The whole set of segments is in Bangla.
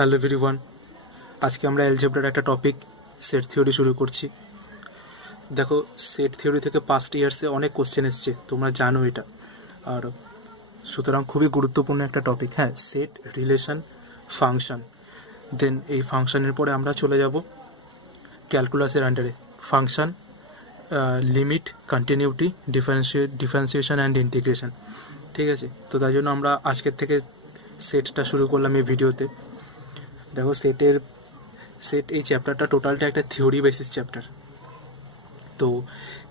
হ্যালো এভরিওয়ান, আজকে আমরা অ্যালজেব্রার একটা টপিক সেট থিওরি শুরু করছি। দেখো, সেট থিওরি থেকে পাস্ট ইয়ার্সে অনেক কোশ্চেন এসছে, তোমরা জানো এটা। আর সুতরাং খুবই গুরুত্বপূর্ণ একটা টপিক। হ্যাঁ, সেট, রিলেশন, ফাংশন। দেন এই ফাংশনের পরে আমরা চলে যাব ক্যালকুলাসের আন্ডারে। Function, limit, continuity, differentiation and integration. ঠিক আছে, তো তাই জন্য আমরা আজকের থেকে সেটটা শুরু করলাম এই ভিডিওতে। দেখো, সেট এই চ্যাপ্টারটা টোটালটা একটা থিওরি বেসিস চ্যাপ্টার। তো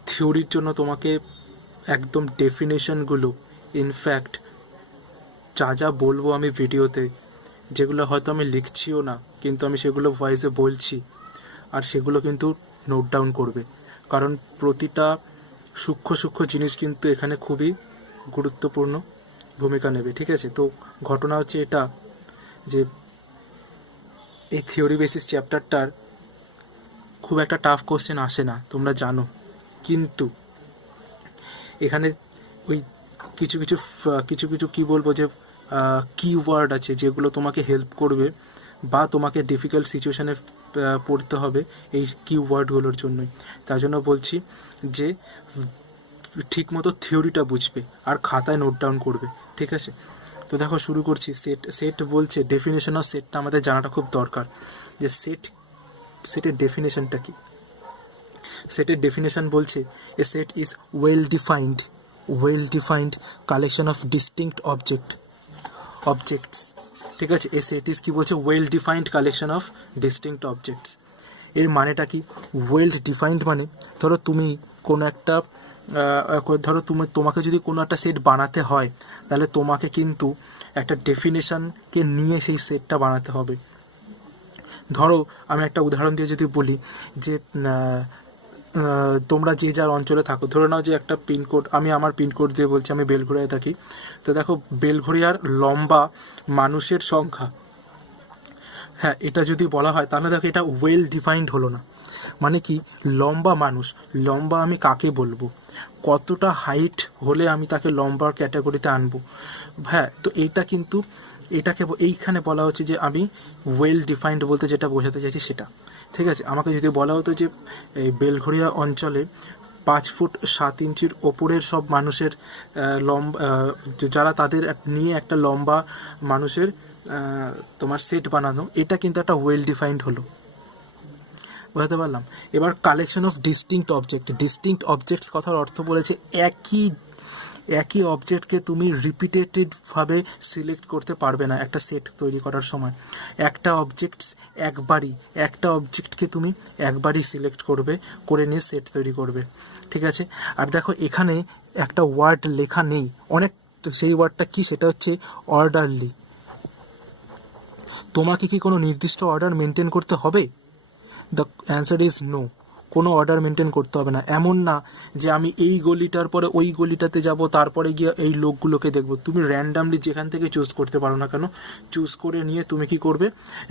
থিওরির জন্য তোমাকে একদম ডেফিনেশনগুলো, ইনফ্যাক্ট যা যা বলবো আমি ভিডিওতে, যেগুলো হয়তো আমি লিখছিও না কিন্তু আমি সেগুলো ভয়েসে বলছি, আর সেগুলো কিন্তু নোট ডাউন করবে, কারণ প্রতিটা সূক্ষ্ম সূক্ষ্ম জিনিস কিন্তু এখানে খুবই গুরুত্বপূর্ণ ভূমিকা নেবে। ঠিক আছে, তো ঘটনা হচ্ছে এটা যে এই থিওরি বেসিস চ্যাপ্টারটার খুব একটা টাফ কোশ্চেন আসে না, তোমরা জানো। কিন্তু এখানে ওই কিছু কিছু কিছু কিছু কী বলবো যে কিওয়ার্ড আছে যেগুলো তোমাকে হেল্প করবে, বা তোমাকে ডিফিকাল্ট সিচুয়েশানে পড়তে হবে এই কিওয়ার্ডগুলোর জন্যই। তার জন্য বলছি যে ঠিকমতো থিওরিটা বুঝবে আর খাতায় নোট ডাউন করবে। ঠিক আছে, তো দেখো শুরু করছি। সেট বলছে, ডেফিনেশন অফ সেটটা আমাদের জানাটা খুব দরকার, যে সেটের ডেফিনেশনটা কি। সেটের ডেফিনেশন বলছে, a set is well defined collection of distinct objects. ঠিক আছে, এ সেট ইজ কি বলছে, well defined collection of distinct objects. এর মানেটা কি? ওয়েল ডিফাইন্ড মানে ধরো তুমি কোনো একটা তোমাকে যদি কোনো একটা সেট বানাতে হয়, তাহলে তোমাকে কিন্তু একটা ডেফিনেশনকে নিয়ে সেই সেটটা বানাতে হবে। ধরো আমি একটা উদাহরণ দিয়ে যদি বলি যে তোমরা যে যার অঞ্চলে থাকো, ধরে নাও যে একটা পিনকোড, আমি আমার পিনকোড দিয়ে বলছি, আমি বেলঘড়িয়ায় থাকি। তো দেখো, বেলঘড়িয়ার লম্বা মানুষের সংখ্যা, হ্যাঁ, এটা যদি বলা হয় তাহলে দেখো এটা ওয়েল ডিফাইন্ড হলো না। মানে কি, লম্বা আমি কাকে বলবো, কতটা হাইট হলে আমি তাকে লম্বার ক্যাটাগরিতে আনবো। হ্যাঁ, তো এইখানে বলা হচ্ছে যে আমি ওয়েল ডিফাইন্ড বলতে যেটা বোঝাতে চাইছি সেটা। ঠিক আছে, আমাকে যদি বলা হতো যে এই বেলঘড়িয়া অঞ্চলে 5 ফুট 7 ইঞ্চির ওপরের সব মানুষের লম্বা, যারা তাদের নিয়ে একটা লম্বা মানুষের তোমার সেট বানানো, এটা কিন্তু একটা ওয়েল ডিফাইন্ড হলো। বোঝাতে পারলাম? এবার কালেকশন অফ ডিস্টিংক্ট অবজেক্টস কথার অর্থ বলেছে একই অবজেক্টকে তুমি রিপিটেটিভভাবে সিলেক্ট করতে পারবে না একটা সেট তৈরি করার সময়। একটা অবজেক্টকে তুমি একবারই সিলেক্ট করে নিয়ে সেট তৈরি করবে। ঠিক আছে, আর দেখো এখানে একটা ওয়ার্ড লেখা নেই অনেক, তো সেই ওয়ার্ডটা কি, সেটা হচ্ছে অর্ডারলি। তোমাকে কি কোনো নির্দিষ্ট অর্ডার মেনটেন করতে হবে? দ্য অ্যান্সার ইজ নো, কোনো অর্ডার মেনটেন করতে হবে না। এমন না যে আমি এই গলিটার পরে ওই গলিটাতে যাব, তারপরে গিয়ে এই লোকগুলোকে দেখব। তুমি র্যান্ডামলি যেখান থেকে চুজ করতে পারো না কেন, চুজ করে নিয়ে তুমি কি করবে,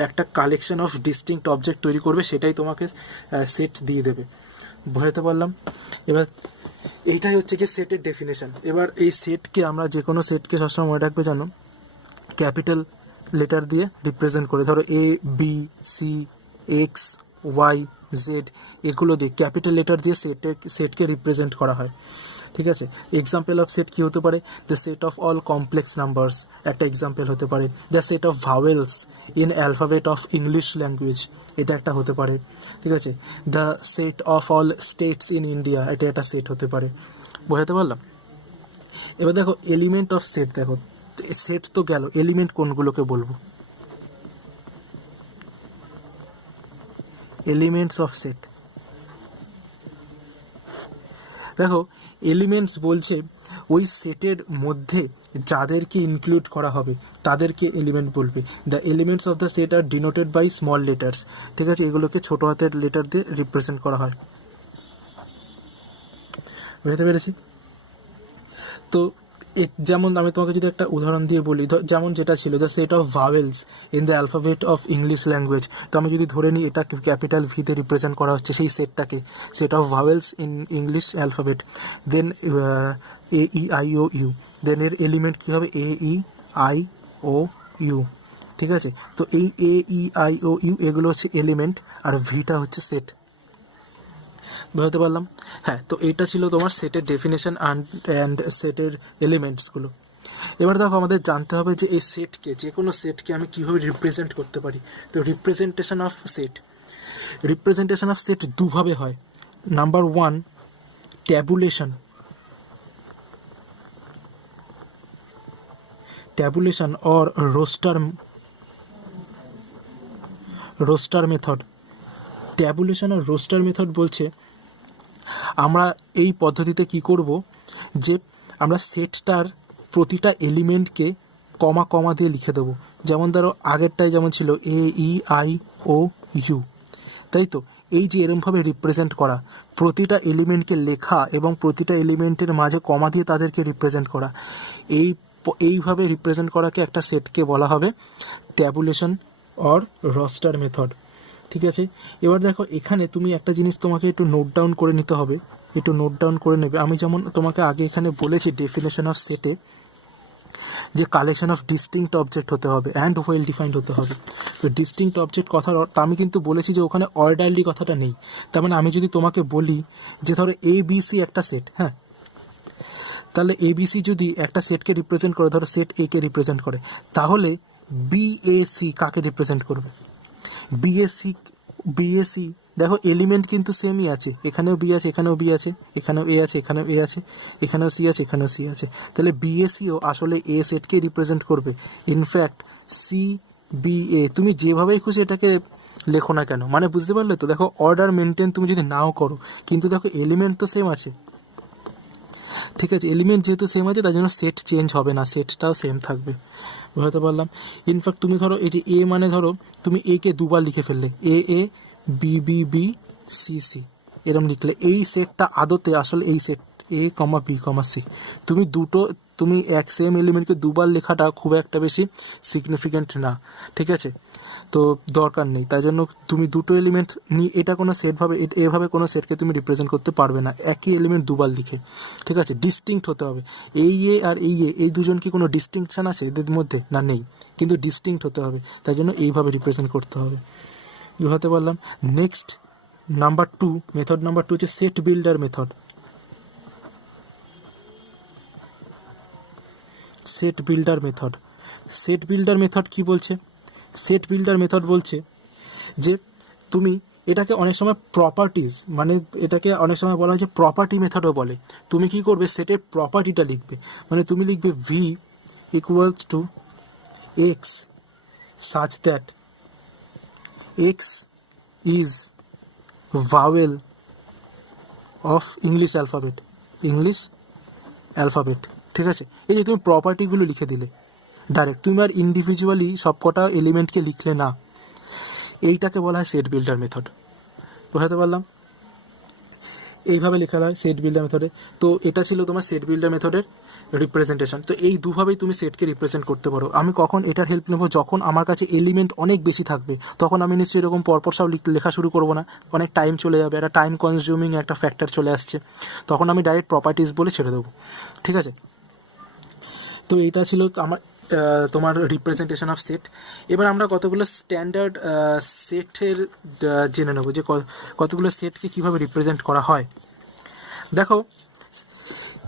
একটা কালেকশন অফ ডিস্টিংক্ট অবজেক্ট তৈরি করবে, সেটাই তোমাকে সেট দিয়ে দেবে। বোঝাতে পারলাম? এবার এইটাই হচ্ছে কি সেটের ডেফিনেশন। এবার এই সেটকে আমরা যে কোনো সেটকে সবসময় মনে রাখবে জানো, ক্যাপিটাল লেটার দিয়ে রিপ্রেজেন্ট করে। ধরো A, B, C, X, Y, Z, এগুলো দিয়ে ক্যাপিটাল লেটার দিয়ে সেটকে রিপ্রেজেন্ট করা হয়। ঠিক আছে, এক্সাম্পল অফ সেট কি হতে পারে? The set of all complex numbers একটা এক্সাম্পল হতে পারে। The set of vowels in alphabet of English language, এটা একটা হতে পারে। ঠিক আছে, the set of all states in India, এটা একটা সেট হতে পারে। বোঝাতে পারলাম? এবার দেখো এলিমেন্ট অফ সেট, দেখো সেট তো গেল, এলিমেন্ট কোনগুলোকে বলবো? এলিমেন্টস অফ সেট, দেখো এলিমেন্টস বলছে ওই সেটের মধ্যে যাদেরকে ইনক্লুড করা হবে তাদেরকে এলিমেন্ট বলবে। The elements of the set are denoted by small letters. ঠিক আছে, এগুলোকে ছোট হাতের লেটার দিয়ে রিপ্রেজেন্ট করা হয়। বুঝতে পেরেছি? তো যেমন আমি তোমাকে যদি একটা উদাহরণ দিয়ে বলি, যেমন যেটা ছিল the set of vowels in the alphabet of English language, তো আমি যদি ধরে নিই এটা ক্যাপিটাল ভিতে রিপ্রেজেন্ট করা হচ্ছে সেই সেটটাকে, set of vowels in English alphabet, then A E I O U, then এর এলিমেন্ট কী হবে? A E I O U. ঠিক আছে। তো এই এ ই আই ও ইউ এগুলো হচ্ছে এলিমেন্ট, আর ভিটা হচ্ছে সেট। বুঝতে পারলাম? হ্যাঁ, তো এইটা ছিল তোমার সেটের ডেফিনেশন অ্যান্ড সেটের এলিমেন্টসগুলো। এবার দেখো আমাদের জানতে হবে যে এই সেটকে, যে কোনো সেটকে আমি কীভাবে রিপ্রেজেন্ট করতে পারি। তো রিপ্রেজেন্টেশন অফ সেট দুভাবে হয়। Number one, tabulation or roster method. Tabulation আর রোস্টার মেথড বলছে আমরা এই পদ্ধতিতে কি করব, যে আমরা সেটটার প্রতিটা এলিমেন্টকে কমা কমা দিয়ে লিখে দেবো। যেমন ধরো আগেরটায় যেমন ছিল এ ই আই ও ইউ, তাই তো? এই যে এরমভাবে রিপ্রেজেন্ট করা, প্রতিটা এলিমেন্টকে লেখা এবং প্রতিটা এলিমেন্টের মাঝে কমা দিয়ে তাদেরকে রিপ্রেজেন্ট করা, এইভাবে রিপ্রেজেন্ট করাকে একটা সেটকে বলা হবে ট্যাবুলেশন অর রস্টার মেথড। ঠিক আছে। এবার দেখো এখানে তুমি একটা জিনিস তোমাকে একটু নোট ডাউন করে নিতে হবে, একটু নোট ডাউন করে নেবে। আমি যেমন তোমাকে আগে এখানে বলেছি ডেফিনেশন অফ সেটে যে কালেকশন অফ ডিস্টিংক্ট অবজেক্ট হতে হবে অ্যান্ড ওয়েল ডিফাইন্ড হতে হবে। তো ডিস্টিংক্ট অবজেক্ট কথার আমি কিন্তু বলেছি যে ওখানে অর্ডারলি কথাটা নেই। তার মানে আমি যদি তোমাকে বলি যে ধরো এ বি সি একটা সেট, হ্যাঁ, তাহলে এবিসি যদি একটা সেটকে রিপ্রেজেন্ট করে, ধরো সেট এ কে রিপ্রেজেন্ট করে, তাহলে বিএসি কাকে রিপ্রেজেন্ট করবে? বিএসি দেখো এলিমেন্ট কিন্তু সেমই আছে, এখানেও বি আছে, এখানেও বি আছে, এখানেও এ আছে, এখানেও এ আছে, এখানেও সি আছে, এখানেও সি আছে। তাহলে বিএসিও আসলে এ সেটকে রিপ্রেজেন্ট করবে। ইনফ্যাক্ট সি বি এ তুমি যেভাবেই খুশি এটাকে লেখো না কেন, মানে বুঝতে পারলে তো? দেখো অর্ডার মেনটেন তুমি যদি নাও করো, কিন্তু দেখো এলিমেন্ট তো সেম আছে, ঠিক আছে? এলিমেন্ট যেহেতু সেম আছে তার জন্য সেট চেঞ্জ হবে না, সেটটাও সেম থাকবে। বুঝতে পারলাম? ইনফ্যাক্ট তুমি ধরো এই যে এ, মানে ধরো তুমি এ কে দুবার লিখে ফেললে, A A B B B C C, এরম লিখলে এই সেটটা আদতে আসলে এই set A comma B comma C. তুমি এক সেম এলিমেন্টকে দুবার লেখাটা খুব একটা বেশি সিগনিফিক্যান্ট না, ঠিক আছে? তো দরকার নেই, তাই জন্য তুমি দুটো এলিমেন্ট নিয়ে এটা কোনো সেটভাবে এভাবে কোনো সেটকে তুমি রিপ্রেজেন্ট করতে পারবে না একই এলিমেন্ট দুবার লিখে, ঠিক আছে? ডিস্টিংক্ট হতে হবে। এই এ আর এই দুজন কি কোনো ডিস্টিংকশন আছে এদের মধ্যে? না, নেই, কিন্তু ডিস্টিংক্ট হতে হবে, তাই জন্য এইভাবে রিপ্রেজেন্ট করতে হবে। বুঝতে পারলাম? নেক্সট মেথড নাম্বার টু হচ্ছে set builder method. Set builder method কি বলছে? সেট বিল্ডার মেথড বলছে যে তুমি এটাকে অনেক সময় প্রপার্টিজ, মানে এটাকে অনেক সময় বলা হয় যে প্রপার্টি মেথডও বলে। তুমি কি করবে, সেটের প্রপার্টিটা লিখবে, মানে তুমি লিখবে V equals to x such that x is vowel of English alphabet, ঠিক আছে? এই যে তুমি প্রপার্টিগুলো লিখে দিলে ডাইরেক্ট, তুমি আর ইন্ডিভিজুয়ালি সবকটা এলিমেন্টকে লিখলে না, এইটাকে বলা হয় সেট বিল্ডার মেথড। বুঝতে পারলাম? এইভাবে লেখা হয় সেট বিল্ডার মেথডে। তো এটা ছিল তোমার সেট বিল্ডার মেথডের রিপ্রেজেন্টেশন। তো এই দুভাবেই তুমি সেটকে রিপ্রেজেন্ট করতে পারো। আমি কখন এটার হেল্প নেবো? যখন আমার কাছে এলিমেন্ট অনেক বেশি থাকবে, তখন আমি নিশ্চয়ই এরকম পরপর সব লেখা শুরু করবো না, অনেক টাইম চলে যাবে, একটা টাইম কনজিউমিং একটা ফ্যাক্টর চলে আসছে, তখন আমি ডাইরেক্ট প্রপার্টিজ বলে ছেড়ে দেবো, ঠিক আছে? তো এইটা ছিল তোমার রিপ্রেজেন্টেশন অফ সেট। এবার আমরা কতগুলো স্ট্যান্ডার্ড সেটের জেনে নেবো, যে কতগুলো সেটকে কীভাবে রিপ্রেজেন্ট করা হয়। দেখো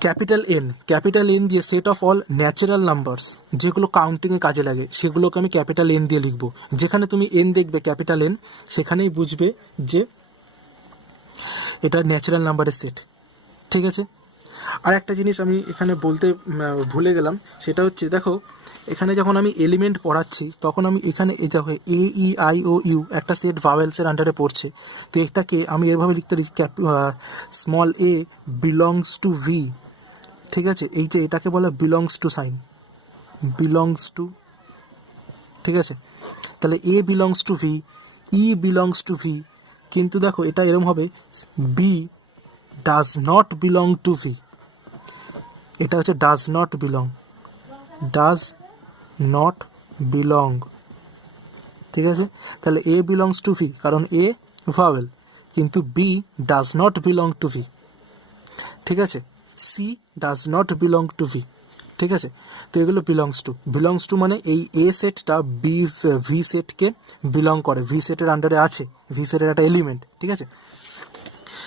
ক্যাপিটাল এন দিয়ে set of all natural numbers, যেগুলো কাউন্টিংয়ে কাজে লাগে, সেগুলোকে আমি ক্যাপিটাল এন দিয়ে লিখবো। যেখানে তুমি এন দেখবে ক্যাপিটাল এন, সেখানেই বুঝবে যে এটা ন্যাচারাল নাম্বারের সেট, ঠিক আছে? আর একটা জিনিস আমি এখানে বলতে ভুলে গেলাম, সেটা হচ্ছে দেখো এখানে যখন আমি এলিমেন্ট পড়াচ্ছি, তখন আমি এখানে এই দেখো এ ই আই ও ইউ একটা সেট ভাওয়েলসের আন্ডারে পড়ছে। তো এটাকে আমি এভাবে লিখতে পারি small A belongs to V, ঠিক আছে? এই যে এটাকে বলে বিলংস টু, ঠিক আছে? তাহলে A belongs to V, E belongs to V, কিন্তু দেখো এটা এরম হবে B does not belong to V, এটা হচ্ছে ডাজ নট বিলং, ঠিক আছে? তাহলে এ বিলংস টু ভি, কারণ এ ভাওয়েল, কিন্তু B does not belong to V, ঠিক আছে? C does not belong to V, ঠিক আছে। তো এগুলো বিলংস টু মানে এই এ সেটটা ভি সেটকে বিলং করে, ভি সেটের আন্ডারে আছে, ভি সেটের একটা এলিমেন্ট, ঠিক আছে।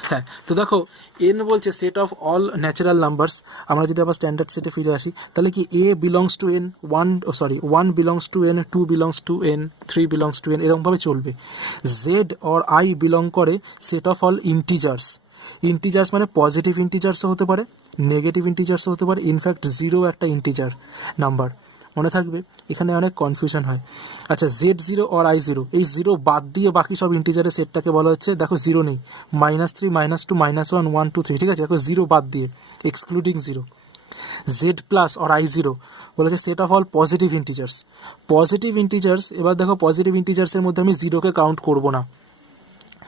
হ্যাঁ, তো দেখো এন বলছে set of all natural numbers. আমরা যদি আবার স্ট্যান্ডার্ড সেটে ফিরে আসি, তাহলে কি A belongs to N, one belongs to N, two belongs to N, three belongs to N, এরকমভাবে চলবে। জেড অর আই বিলং করে সেট অফ অল ইন্টিজার্স মানে পজিটিভ ইন্টিজার্সও হতে পারে, নেগেটিভ ইন্টিজার্সও হতে পারে, ইনফ্যাক্ট জিরো একটা ইন্টিজার নাম্বার। মনে থাকবে, এখানে অনেক কনফিউশন হয়। আচ্ছা, Z0 অর I0, এই জিরো বাদ দিয়ে বাকি সব ইন্টিজারের সেটটাকে বলা হচ্ছে, দেখো জিরো নেই, -3, -2, -1, 1, 2, 3, ঠিক আছে, দেখো জিরো বাদ দিয়ে, excluding zero. Z plus or I0 বলেছে set of all positive integers. এবার দেখো পজিটিভ ইন্টিজার্সের মধ্যে আমি জিরোকে কাউন্ট করবো না,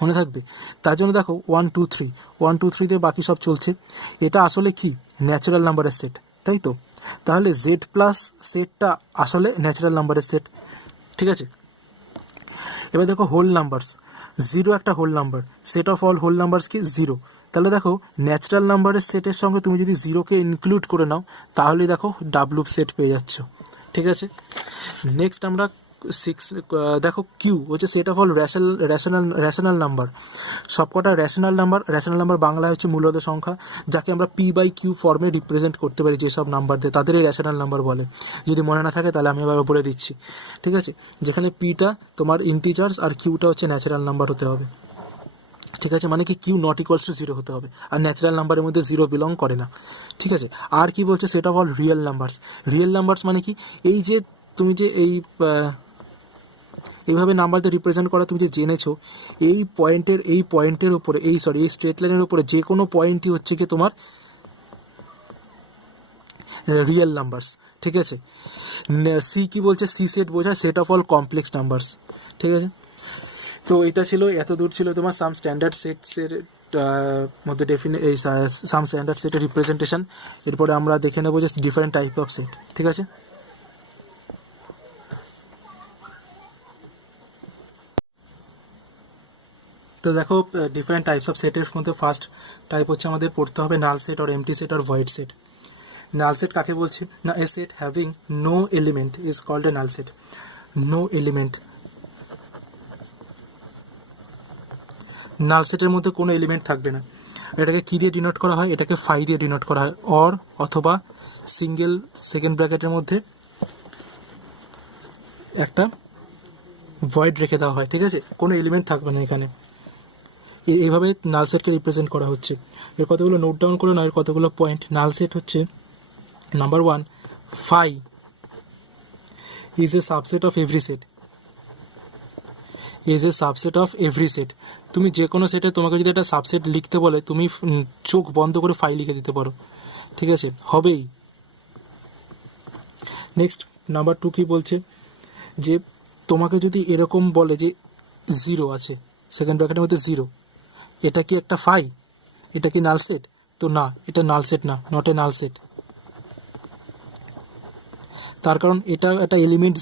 মনে থাকবে। তার জন্য দেখো 1, 2, 3, 1, 2, 3 বাকি সব চলছে। এটা আসলে কি ন্যাচারাল নাম্বারের সেট, তাই তো। তাহলে জেড প্লাস সেটটা আসলে ন্যাচারাল নাম্বারের সেট, ঠিক আছে। এবার দেখো হোল নাম্বারস, জিরো একটা whole number, set of all whole numbers কি জিরো। তাহলে দেখো ন্যাচারাল নাম্বারের সেটের সঙ্গে তুমি যদি জিরোকে ইনক্লুড করে নাও, তাহলে দেখো ডাব্লু সেট পেয়ে যাচ্ছ, ঠিক আছে। নেক্সট আমরা দেখো কিউ হচ্ছে set of all rational number. সবকটা রেশনাল নাম্বার বাংলায় হচ্ছে মূলত সংখ্যা, যাকে আমরা P/Q ফর্মে রিপ্রেজেন্ট করতে পারি, যেসব নাম্বার দিয়ে তাদের এই রেশনাল নাম্বার বলে। যদি মনে না থাকে তাহলে আমি আবার বলে দিচ্ছি, ঠিক আছে। যেখানে পিটা তোমার ইন্টিজার্স আর কিউটা হচ্ছে ন্যাচারাল নাম্বার হতে হবে, ঠিক আছে। মানে কি Q not equals to zero হতে হবে, আর ন্যাচারাল নাম্বারের মধ্যে জিরো বিলং করে না, ঠিক আছে। আর কি বলছে set of all real numbers মানে কি, এই যে তুমি যে এইভাবে নাম্বার দিয়ে রিপ্রেজেন্ট করা তুমি যে জেনেছো, এই পয়েন্টের উপরে এই স্ট্রেট লাইনের উপরে যে কোনো পয়েন্টই হচ্ছে কি তোমার রিয়েল নাম্বারস, ঠিক আছে। সি কি বলছে, সি সেট বোঝায় set of all complex numbers, ঠিক আছে। তো এটা ছিল, এত দূর ছিল তোমার সাম স্ট্যান্ডার্ড সেটসের মধ্যে এই সাম স্ট্যান্ডার্ড সেটের রিপ্রেজেন্টেশন। এরপরে আমরা দেখে নেবো যে ডিফারেন্ট টাইপ অফ সেট, ঠিক আছে। তো দেখো ডিফারেন্ট টাইপস অফ সেটের মধ্যে ফার্স্ট টাইপ হচ্ছে আমাদের পড়তে হবে null set or empty set or void set. Null set কাকে বলছি না, a set having no element is called a null set. No element, null সেটের মধ্যে কোনো এলিমেন্ট থাকবে না। এটাকে কী দিয়ে ডিনোট করা হয়, এটাকে ফাই দিয়ে ডিনোট করা হয়, অর অথবা সিঙ্গেল সেকেন্ড ব্র্যাকেটের মধ্যে একটা ভয়েড রেখে দেওয়া হয়, ঠিক আছে। কোনো এলিমেন্ট থাকবে না এখানে। এইভাবে নাল সেটকে রিপ্রেজেন্ট করা হচ্ছে। এর কতগুলো নোট ডাউন করে না, এর কতগুলো পয়েন্ট। নাল সেট হচ্ছে number 1, phi is a subset of every set. তুমি যে কোনো সেটে তোমাকে যদি একটা সাবসেট লিখতে বলে, তুমি চোখ বন্ধ করে ফাই লিখে দিতে পারো, ঠিক আছে, হবেই। নেক্সট নাম্বার 2 কি বলছে, যে তোমাকে যদি এরকম বলে যে জিরো আছে সেকেন্ড ব্র্যাকেটের মধ্যে জিরো, এটা কি একটা ফাই, এটা কি নাল সেট? তো না, এটা নাল সেট না, নট এ নাল সেট। তার কারণ এটা একটা এলিমেন্ট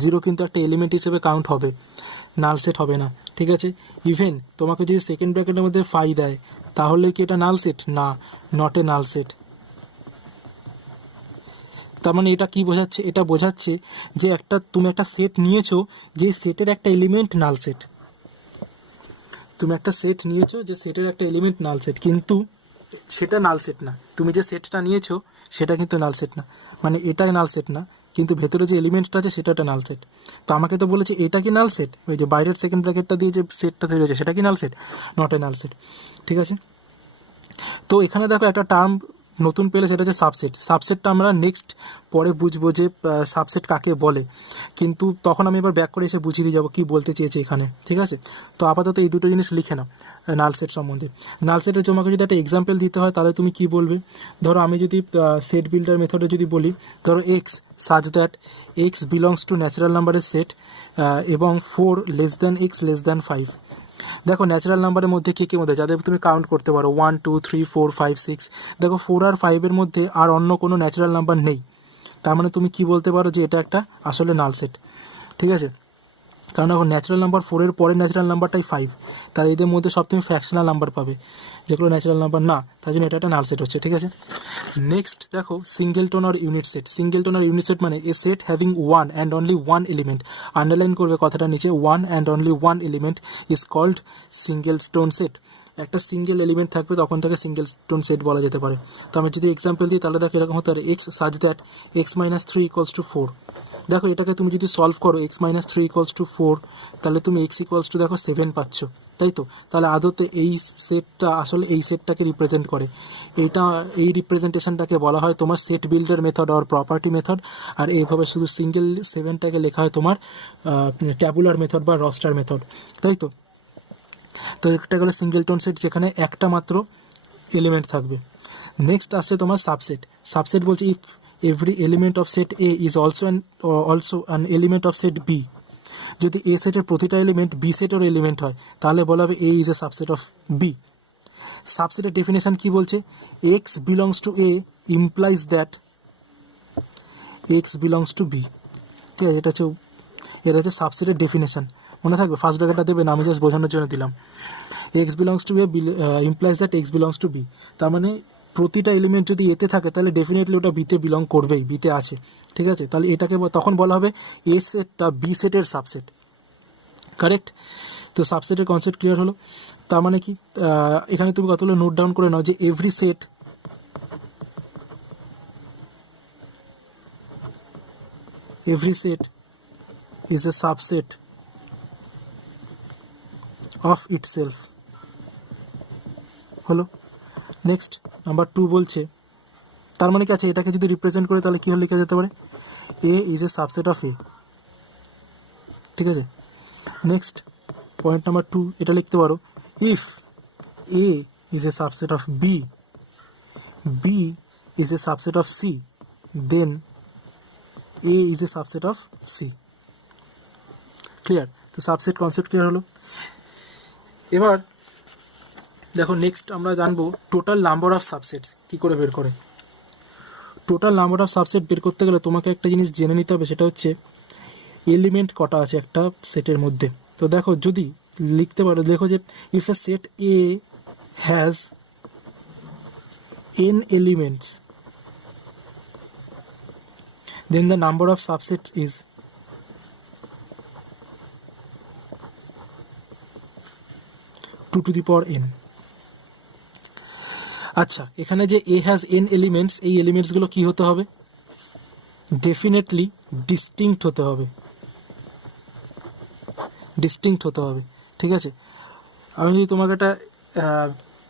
জিরো কিন্তু একটা এলিমেন্ট হিসেবে কাউন্ট হবে, নাল সেট হবে না, ঠিক আছে। ইভেন তোমাকে যদি সেকেন্ড ব্র্যাকেটের মধ্যে ফাই দেয়, তাহলে কি এটা নাল সেট? না, নট এ নাল সেট। তার মানে এটা কি বোঝাচ্ছে, এটা বোঝাচ্ছে যে তুমি একটা সেট নিয়েছো, যে সেটের একটা এলিমেন্ট নাল সেট। তুমি একটা সেট নিয়েছো যে সেটের একটা এলিমেন্ট নাল সেট, কিন্তু সেটা নাল সেট না। তুমি যে সেটটা নিয়েছো সেটা কিন্তু নাল সেট না, মানে এটাই নাল সেট না, কিন্তু ভেতরে যে এলিমেন্টটা আছে সেটা একটা নাল সেট। তো আমাকে তো বলেছে এটা কি নাল সেট, ওই যে বাইরের সেকেন্ড ব্র্যাকেটটা দিয়ে যে সেটটা তৈরি হয়েছে সেটা কি null set? Not a null set, ঠিক আছে। তো এখানে দেখো একটা টার্ম নতুন পেলে, সেটা হচ্ছে সাবসেটটা আমরা নেক্সট পরে বুঝবো যে সাবসেট কাকে বলে, কিন্তু তখন আমি এবার ব্যাক করে এসে বুঝিয়ে দিয়ে যাবো কী বলতে চেয়েছে এখানে, ঠিক আছে। তো আপাতত এই দুটো জিনিস লিখে নাও নাল সেট সম্বন্ধে। নাল সেটের তোমাকে যদি একটা এক্সাম্পল দিতে হয়, তাহলে তুমি কি বলবে? ধরো আমি যদি সেট বিল্ডার মেথডে যদি বলি, ধরো x such that x belongs two natural নাম্বারের সেট এবং 4 less than x less than 5। দেখো ন্যাচারাল নাম্বারের মধ্যে কী কী মধ্যে যাদের তুমি কাউন্ট করতে পারো 1, 2, 3, 4, 5, 6। দেখো 4 আর 5-এর মধ্যে আর অন্য কোনো ন্যাচারাল নাম্বার নেই, তার মানে তুমি কি বলতে পারো যে এটা একটা আসলে নাল সেট, ঠিক আছে। কারণ এখন ন্যাচারাল নাম্বার 4 এর পরের ন্যাচারাল নাম্বারটাই 5, তাহলে এদের মধ্যে সব তুমি ফ্র্যাকশনাল নাম্বার পাবে, যেগুলো ন্যাচারাল নাম্বার না, তার জন্য এটা একটা নাল সেট হচ্ছে, ঠিক আছে। নেক্সট দেখো সিঙ্গেলটন আর ইউনিট সেট। সিঙ্গেলটন আর ইউনিট সেট মানে a set having one and only one element, underline করবে কথাটা নিচে, one and only one element is called singleton set. একটা সিঙ্গেল এলিমেন্ট থাকবে তখন তাকে সিঙ্গেলটন সেট বলা যেতে পারে। তো আমি যদি এক্সাম্পল দিই তাহলে দেখো এরকম হতে পারে x such that x minus 3 equals to 4। দেখো এটাকে তুমি যদি সলভ করো এক্স মাইনাস 3 ইকুয়ালস টু 4, তাহলে তুমি এক্স ইকুয়ালস টু দেখো 7 পাচ্ছ, তাই তো। তাহলে আদতে এই সেটটা আসলে এই সেটটাকে রিপ্রেজেন্ট করে, এই রিপ্রেজেন্টেশনটাকে বলা হয় তোমার সেট বিল্ডার মেথড আর প্রপার্টি মেথড। আর এইভাবে শুধু সিঙ্গেল 7টাকে লেখা হয় তোমার ট্যাবুলার মেথড বা রস্টার মেথড, তাই তো। তো একটা গেলো সিঙ্গেলটন সেট যেখানে একটা মাত্র এলিমেন্ট থাকবে। নেক্সট আসছে তোমার সাবসেট। সাবসেট বলছে if every element of set A is also an element of set B. যদি এ সেটের প্রতিটা এলিমেন্ট বি সেটের এলিমেন্ট হয় তাহলে বলা হবে A is a subset of B. সাবসেটের ডেফিনেশন কি বলছে, x belongs to A implies that x belongs to B, ঠিক আছে। এটা হচ্ছে সাবসেটের ডেফিনেশন, মনে থাকবে। ফার্স্ট ব্র্যাকেটটা দেবে না, আমি জাস্ট বোঝানোর জন্য দিলাম। X belongs to A implies that x belongs to B, তার মানে প্রতিটা এলিমেন্ট যদি এতে থাকে তাহলে ডেফিনেটলি ওটা বিতে বিলং করবেই, বিতে আছে, ঠিক আছে। তাহলে এটাকে তখন বলা হবে এ সেটটা বি সেটের সাবসেট, কারেক্ট। তো সাবসেটের কনসেপ্ট ক্লিয়ার হলো। তার মানে কি এখানে তুমি কতগুলো নোট ডাউন করে নাও যে every set is a subset of itself, হলো। নেক্সট নাম্বার 2 বলছে, তার মানে কি আছে, এটাকে যদি রিপ্রেজেন্ট করে তাহলে কি হলে লেখা যেতে পারে, A is a subset of A, ঠিক আছে। নেক্সট পয়েন্ট নাম্বার 2 এটা লিখতে পারো, if A is a subset of B, B is a subset of C, then A is a subset of C. Clear? তো সাবসেট কনসেপ্ট ক্লিয়ার হলো। এবার দেখো নেক্সট আমরা জানবো টোটাল নাম্বার অফ সাবসেটস কি করে বের করে। টোটাল নাম্বার অফ সাবসেট বের করতে গেলে তোমাকে একটা জিনিস জেনে নিতে হবে, সেটা হচ্ছে এলিমেন্ট কটা আছে একটা সেটের মধ্যে। তো দেখো যদি লিখতে পারো, দেখো যে if A set A has n elements, then the number of subsets is 2 to the power n. আচ্ছা, এখানে যে এ হ্যাজ n এলিমেন্টস, এই এলিমেন্টসগুলো কি হতে হবে, ডেফিনেটলি ডিস্টিংক্ট হতে হবে, ঠিক আছে। আমি যদি তোমাকে একটা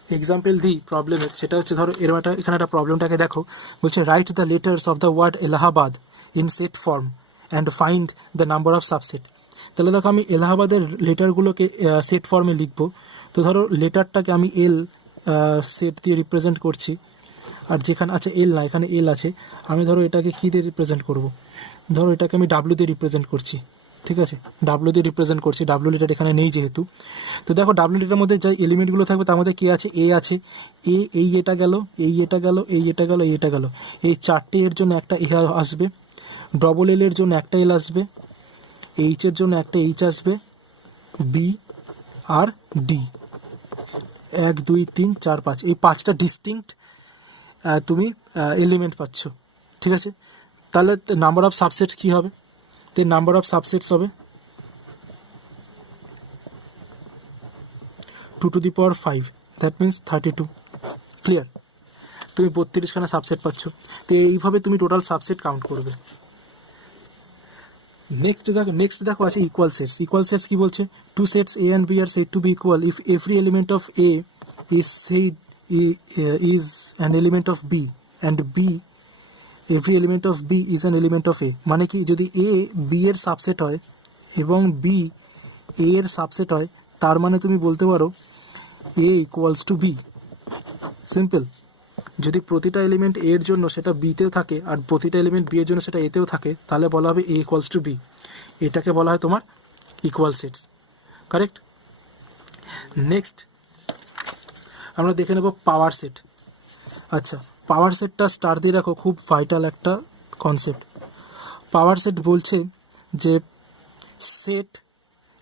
এক্সাম্পল দিই প্রবলেমের, সেটা হচ্ছে ধরো এখানে একটা প্রবলেমটাকে দেখো, বলছে write the letters of the word Allahabad in set form and find the number of subset. তাহলে দেখো আমি এলাহাবাদের লেটারগুলোকে সেট ফর্মে লিখবো। তো ধরো লেটারটাকে আমি এল সেট দিয়ে রিপ্রেজেন্ট করছি, আর যেখানে আছে এল না, এখানে এল আছে, আমি ধরো এটাকে কী দিয়ে রিপ্রেজেন্ট করব, ধরো এটাকে আমি ডাব্লু দিয়ে রিপ্রেজেন্ট করছি, ঠিক আছে। ডাব্লু দিয়ে রিপ্রেজেন্ট করছি, ডাব্লু লেটার এখানে নেই যেহেতু। তো দেখো ডাব্লু লেটার মধ্যে যে এলিমেন্টগুলো থাকবে তার মধ্যে কী আছে, এ আছে, এই এটা গেল, এই এটা গেল, এই এটা গেল, এই এটা গেল, এই চারটে এর জন্য একটা এ আসবে, ডবল এল এর জন্য একটা এল আসবে, এইচের জন্য একটা এইচ আসবে, বি আর ডি, 1 2 3 4 5, এই 5টা ডিস্টিংক্ট তুমি এলিমেন্ট পাচ্ছ, ঠিক আছে। তাহলে নাম্বার অফ সাবসেটস কী হবে, the number of subsets হবে 2 to the power 5, that means 32, clear. তুমি 32খানা সাবসেট পাচ্ছ। তো এইভাবে তুমি টোটাল সাবসেট কাউন্ট করবে। নেক্সট দেখো আছে ইকুয়াল সেটস। ইকুয়াল সেটস কি বলছে, two sets A and B are said to be equal if every element of A is an element of b and b every element of b is an element of a। মানে কি, যদি a b এর সাবসেট হয় এবং b a এর সাবসেট হয়, তার মানে তুমি বলতে পারো a equals to b। Simple. যদি প্রতিটা এলিমেন্ট a এর জন্য সেটা b তেও থাকে আর প্রতিটা এলিমেন্ট b এর জন্য সেটা a তেও থাকে, তাহলে বলা হবে a ইকুয়ালস টু b। এটাকে বলা হয় তোমার ইকুয়াল সেটস, কারেক্ট। নেক্সট আমরা দেখে নেব পাওয়ার সেট। আচ্ছা, পাওয়ার সেটটা স্টার দিয়ে রাখো, খুব ভাইটাল একটা কনসেপ্ট। পাওয়ার সেট বলছে যে সেট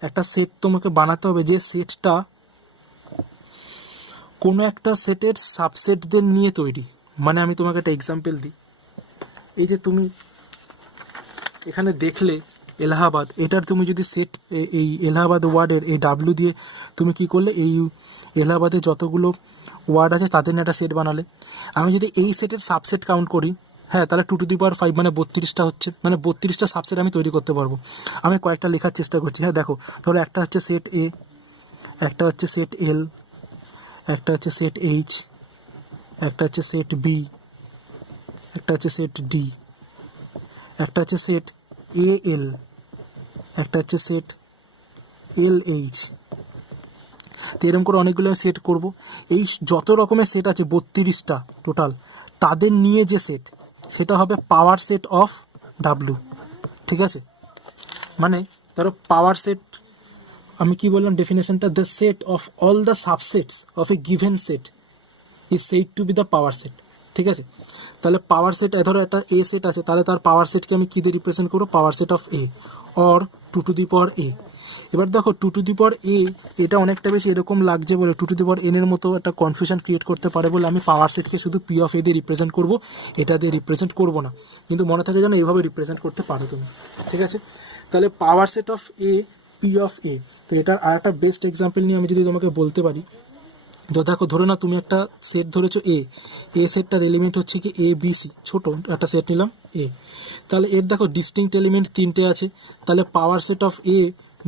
একটা সেট তোমাকে বানাতে হবে যে সেটটা কোনো একটা সেটের সাবসেটদের নিয়ে তৈরি। মানে আমি তোমাকে একটা এক্সাম্পল দিই, এই যে তুমি এখানে দেখলে এলাহাবাদ, এটার তুমি যদি সেট, এই এলাহাবাদ ওয়ার্ডের এই ডাব্লু দিয়ে তুমি কি করলে, এই এলাহাবাদের যতগুলো ওয়ার্ড আছে তাদের নিয়ে একটা সেট বানালে। আমি যদি এই সেটের সাবসেট কাউন্ট করি, হ্যাঁ, তাহলে 2^5 মানে 32টা হচ্ছে, মানে 32টা সাবসেট আমি তৈরি করতে পারবো। আমি কয়েকটা লেখার চেষ্টা করছি। হ্যাঁ দেখো, ধরো একটা হচ্ছে সেট এ, একটা হচ্ছে সেট এল, একটা হচ্ছে সেট এইচ, একটা হচ্ছে সেট বি, একটা হচ্ছে সেট ডি, একটা হচ্ছে সেট এ এল, একটা হচ্ছে সেট এল এইচ। তো এরকম করে অনেকগুলো আমি সেট করবো। এই যত রকমের সেট আছে 32টা টোটাল, তাদের নিয়ে যে সেট, সেটা হবে পাওয়ার সেট অফ ডাব্লু। ঠিক আছে, মানে ধরো পাওয়ার সেট, আমি কি বললাম ডেফিনেশনটা, the set of all the subsets of a given set is said to be the power set. ঠিক আছে, তাহলে পাওয়ার সেট, ধরো একটা এ সেট আছে, তাহলে তার পাওয়ার সেটকে আমি কী দিয়ে রিপ্রেজেন্ট করবো, পাওয়ার set of a or 2^a। এবার দেখো 2^a, এটা অনেকটা বেশি এরকম লাগছে বলে 2^n এর মতো একটা কনফিউশন ক্রিয়েট করতে পারে বলে আমি পাওয়ার সেটকে শুধু পি অফ এ দিয়ে রিপ্রেজেন্ট করবো, এটা দিয়ে রিপ্রেজেন্ট করবো না। কিন্তু মনে থাকে যেন এইভাবে রিপ্রেজেন্ট করতে পারো তুমি। ঠিক আছে, তাহলে power set of A, P of A. তো এটার আর একটা বেস্ট এক্সাম্পল নিয়ে আমি যদি তোমাকে বলতে পারি, তো দেখো ধরে না তুমি একটা সেট ধরেছো এ সেটটার এলিমেন্ট হচ্ছে কি এ বি সি, ছোটো একটা সেট নিলাম এ। তাহলে এর দেখো ডিস্টিংক্ট এলিমেন্ট 3টে আছে, তাহলে পাওয়ার সেট অফ এ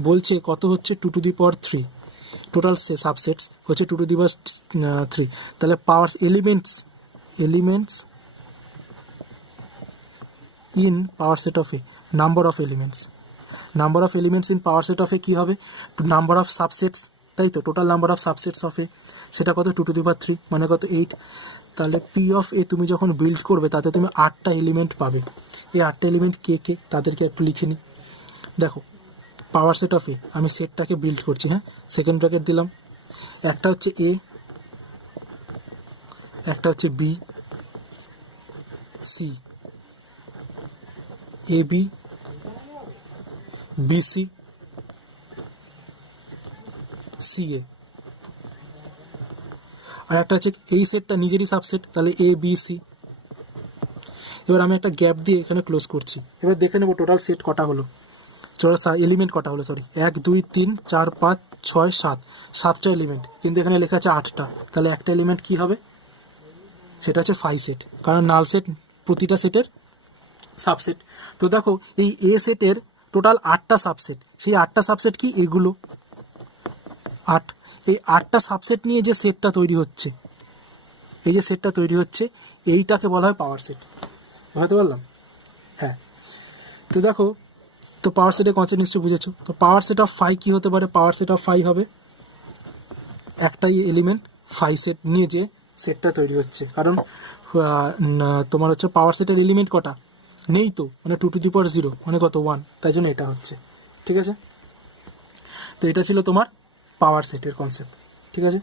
বলছে কত হচ্ছে 2^3, টোটাল সাবসেটস হচ্ছে 2^3। তাহলে power elements in power set of A, number of elements in power set of A কী হবে, নাম্বার অফ সাবসেটস, তাই তো, total number of subsets of A সেটা কত 2^3, মানে কত 8। তাহলে পি অফ এ তুমি যখন বিল্ড করবে তাতে তুমি 8টা এলিমেন্ট পাবে। এই 8টা এলিমেন্ট কে কে তাদেরকে একটু লিখে নিই। দেখো পাওয়ার সেট অফ এ, আমি সেটটাকে বিল্ড করছি। হ্যাঁ, সেকেন্ড ব্র্যাকেট দিলাম, একটা হচ্ছে এ, একটা হচ্ছে বি সি, এ বি বি সি সি এ, আর একটা হচ্ছে এই সেটটা নিজেরই সাবসেট, তাহলে এ বি সি। এবার আমি একটা গ্যাপ দিয়ে এখানে ক্লোজ করছি। এবার দেখে নেবো টোটাল সেট কটা হলো, টোটাল এলিমেন্ট কটা হলো, সরি 1 2 3 4 5 6 7, 7টা এলিমেন্ট, কিন্তু এখানে লেখা আছে 8টা। তাহলে একটা এলিমেন্ট কি হবে, সেটা হচ্ছে ফাই সেট, কারণ নাল সেট প্রতিটা সেটের সাবসেট। তো দেখো এই এ সেটের টোটাল 8টা সাবসেট, সেই 8টা সাবসেট কি এগুলো 8, এই 8টা সাবসেট নিয়ে যে সেটটা তৈরি হচ্ছে, এই যে সেটটা তৈরি হচ্ছে, এইটাকে বলা হয় পাওয়ার সেট। বুঝতে পারলাম? হ্যাঁ, তো দেখো, তো পাওয়ার সেটের কনসেপ্ট নিশ্চয়ই বুঝেছো। তো পাওয়ার সেট অফ ফাই কী হতে পারে, পাওয়ার সেট অফ ফাই হবে একটাই এলিমেন্ট ফাই সেট নিয়ে যে সেটটা তৈরি হচ্ছে, কারণ তোমার হচ্ছে পাওয়ার সেটের এলিমেন্ট কটা নেই তো, মানে 2^0 মানে কত 1, তাই জন্য এটা হচ্ছে। ঠিক আছে, তো এটা ছিল তোমার পাওয়ার সেটের কনসেপ্ট। ঠিক আছে,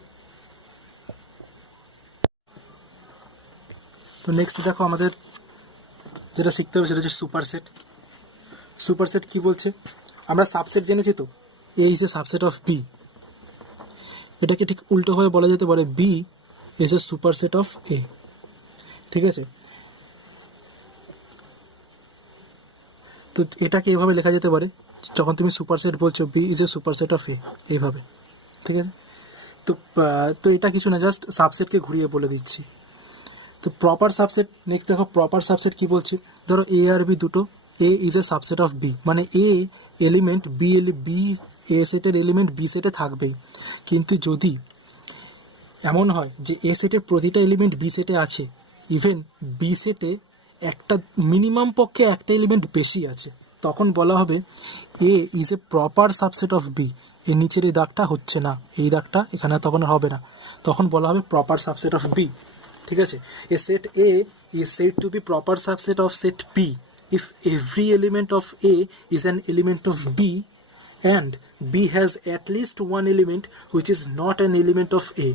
তো নেক্সট দেখো আমাদের যেটা শিখতে হবে সেটা হচ্ছে সুপারসেট। সুপারসেট কি বলছে, আমরা সাবসেট জেনেছি তো, A is a subset of B, এটাকে ঠিক উল্টোভাবে বলা যেতে পারে B is a superset of A. ঠিক আছে, তো এটাকে এইভাবে লেখা যেতে পারে, যখন তুমি সুপারসেট বলছো B is a superset of A, এইভাবে। ঠিক আছে, তো তো এটা কিছু না, জাস্ট সাবসেটকে ঘুরিয়ে বলে দিচ্ছি। তো প্রপার সাবসেট, নেক্সট দেখো প্রপার সাবসেট কি বলছে, ধরো এ আর বি দুটো, A is a subset of B, মানে এ এলিমেন্ট বি এ সেটের এলিমেন্ট বি সেটে থাকবেই। কিন্তু যদি এমন হয় যে এ সেটের প্রতিটা এলিমেন্ট বি সেটে আছে, ইভেন বি সেটে একটা মিনিমাম পক্ষে একটা এলিমেন্ট বেশি আছে, তখন বলা হবে A is a proper subset of B. এর নিচের এই দাগটা হচ্ছে না, এই দাগটা এখানে তখন হবে না, তখন বলা হবে প্রপার সাবসেট অফ বি। ঠিক আছে, a set A is said to be proper subset of set B if every element of A is an element of B and B has at least one element which is not an element of A.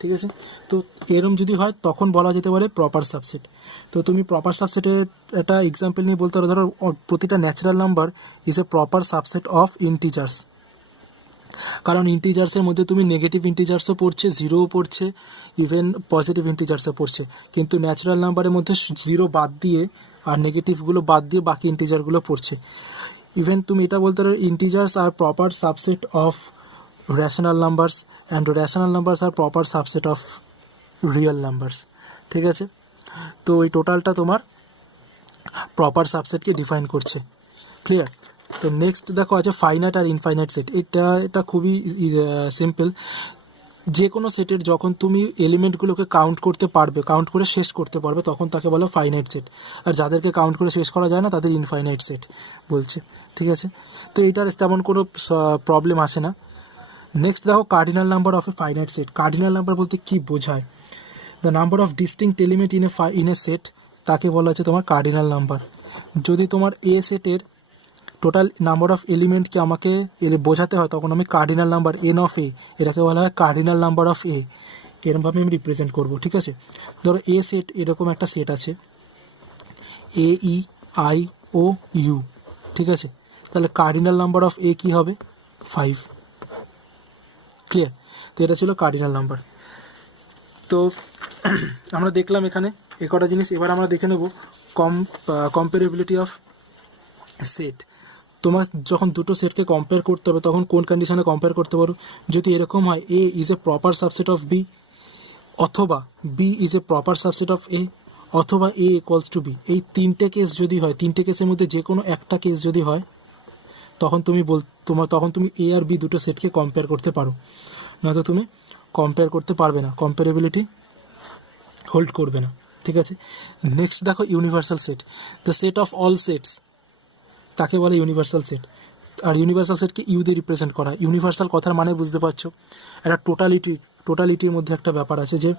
ঠিক আছে। তো এরম যদি হয় তখন বলা যেতে পারে প্রপার সাবসেট। তো তুমি প্রপার সাবসেটের একটা এক্সাম্পল নিয়ে বলতে পারো, ধরো প্রতিটা natural number is a proper subset of integers. কারণ ইন্টিজার্সের মধ্যে তুমি নেগেটিভ ইন্টিজার্সও পড়ছে, জিরোও পড়ছে, ইভেন পজিটিভ ইন্টিজার্সও পড়ছে, কিন্তু ন্যাচারাল নাম্বারের মধ্যে জিরো বাদ দিয়ে আর নেগেটিভগুলো বাদ দিয়ে বাকি ইন্টিজারগুলো পড়ছে। ইভেন তুমি এটা বলতে পারো integers are proper subset of rational numbers and rational numbers are proper subset of real numbers. ঠিক আছে, তো এই টোটালটা তোমার প্রপার সাবসেটকে ডিফাইন করছে। ক্লিয়ার? তো নেক্সট দেখো আছে ফাইনাইট আর ইনফাইনাইট সেট। এটা খুবই সিম্পল। যে কোনো সেটের যখন তুমি এলিমেন্টগুলোকে কাউন্ট করতে পারবে, কাউন্ট করে শেষ করতে পারবে, তখন তাকে বলো ফাইনাইট সেট। আর যাদেরকে কাউন্ট করে শেষ করা যায় না তাদের ইনফাইনাইট সেট বলছে। ঠিক আছে, তো এইটার তেমন কোনো প্রবলেম আসে না। নেক্সট দেখো cardinal number of A finite set. Cardinal number বলতে কি বোঝায়? The number of distinct element in a set, তাকে বলা হচ্ছে তোমার কার্ডিনাল নাম্বার। যদি তোমার এ সেটের টোটাল নাম্বার অফ এলিমেন্টকে আমাকে বোঝাতে হয়, তখন আমি কার্ডিনাল নাম্বার এন অফ এ, এটাকে বলা হয় কার্ডিনাল নাম্বার অফ এ, এরকমভাবে আমি রিপ্রেজেন্ট করবো। ঠিক আছে, ধরো এ সেট, এরকম একটা সেট আছে এ ই আই ও ইউ। ঠিক আছে, তাহলে কার্ডিনাল নাম্বার অফ এ কি হবে? 5। ক্লিয়ার? তো এটা ছিল কার্ডিনাল নাম্বার। তো আমরা দেখলাম এখানে এ কটা জিনিস। এবার আমরা দেখে নেব কম্পারেবিলিটি অফ সেট। তোমার যখন দুটো সেটকে কম্পেয়ার করতে হবে তখন কোন কন্ডিশনে কম্পেয়ার করতে পারো? যদি এরকম হয় A is a proper subset of B, অথবা B is a proper subset of A, অথবা এ ইকুয়ালস টু বি। এই তিনটে কেস যদি হয়, তিনটে কেসের মধ্যে যে কোনো একটা কেস যদি হয়, তখন তখন তুমি এ আর বি দুটো সেটকে কম্পেয়ার করতে পারো, নয়তো তুমি কম্পেয়ার করতে পারবে না, কম্পারেবিলিটি হোল্ড করবে না। ঠিক আছে, নেক্সট দেখো universal set. The set of all sets, তাকে বলে ইউনিভার্সাল সেট। আর ইউনিভার্সাল সেটকে ইউ দিয়ে রিপ্রেজেন্ট করা। ইউনিভার্সাল কথার মানে বুঝতে পারছো, একটা টোটালিটির মধ্যে একটা ব্যাপার আছে যে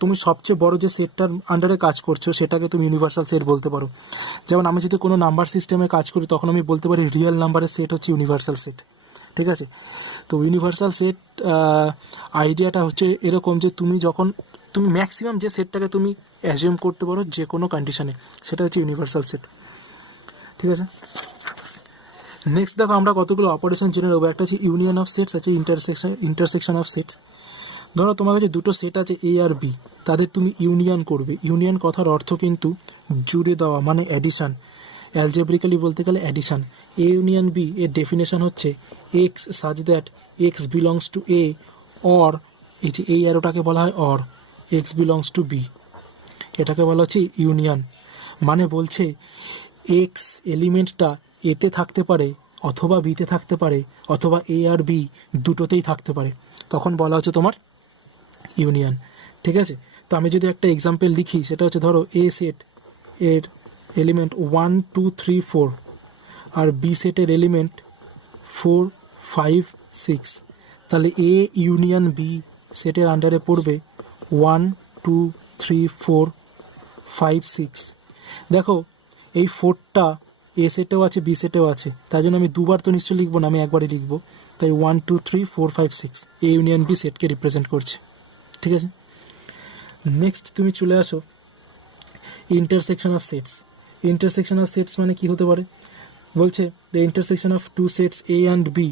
তুমি সবচেয়ে বড় যে সেটটার আন্ডারে কাজ করছো সেটাকে তুমি ইউনিভার্সাল সেট বলতে পারো। যেমন আমি যদি কোনো নাম্বার সিস্টেমে কাজ করি তখন আমি বলতে পারি রিয়েল নাম্বারের সেট হচ্ছে ইউনিভার্সাল সেট। ঠিক আছে, তো ইউনিভার্সাল সেট আইডিয়াটা হচ্ছে এরকম যে তুমি ম্যাক্সিমাম যে সেটটাকে তুমি অ্যাজিউম করতে পারো যে কোনো কন্ডিশনে, সেটা হচ্ছে ইউনিভার্সাল সেট। ঠিক আছে, নেক্সট দেখো আমরা কতগুলো অপারেশন জেনে নেবো। একটা হচ্ছে ইউনিয়ন অফ সেটস, আছে ইন্টারসেকশন অফ সেটস। ধরো তোমার কাছে দুটো সেট আছে এ আর বি, তাদের তুমি ইউনিয়ন করবে। ইউনিয়ন কথার অর্থ কিন্তু জুড়ে দেওয়া, মানে অ্যাডিশন। অ্যালজেব্রিক্যালি বলতে গেলে অ্যাডিশন। এ ইউনিয়ন বি এর ডেফিনেশন হচ্ছে X such that x belongs to A, or এই যে এই অ্যারোটাকে বলা হয় or, X belongs to B, এটাকে বলা হচ্ছে ইউনিয়ন। মানে বলছে এক্স এলিমেন্টটা এতে থাকতে পারে, অথবা বিতে থাকতে পারে, অথবা এ আর বি দুটোতেই থাকতে পারে, তখন বলা হচ্ছে তোমার ইউনিয়ন। ঠিক আছে, তো আমি যদি একটা এক্সাম্পল লিখি, সেটা হচ্ছে ধরো এ সেট এর এলিমেন্ট 1 2 3 4 আর বি সেটের এলিমেন্ট 4 5 6, তাহলে এ ইউনিয়ন বি সেটের আন্ডারে পড়বে 1 2 3 4 5 6। দেখো এই 4টা এ সেটেও আছে বি সেটেও আছে, তাই জন্য আমি দুবার তো নিশ্চয়ই লিখবো না, আমি একবারই লিখবো। তাই 1 2 3 4 5 6 এ ইউনিয়ন বি সেটকে রিপ্রেজেন্ট করছে। ঠিক আছে, নেক্সট তুমি চলে আসো intersection of sets. Intersection of sets মানে কি হতে পারে? বলছে the intersection of two sets A and B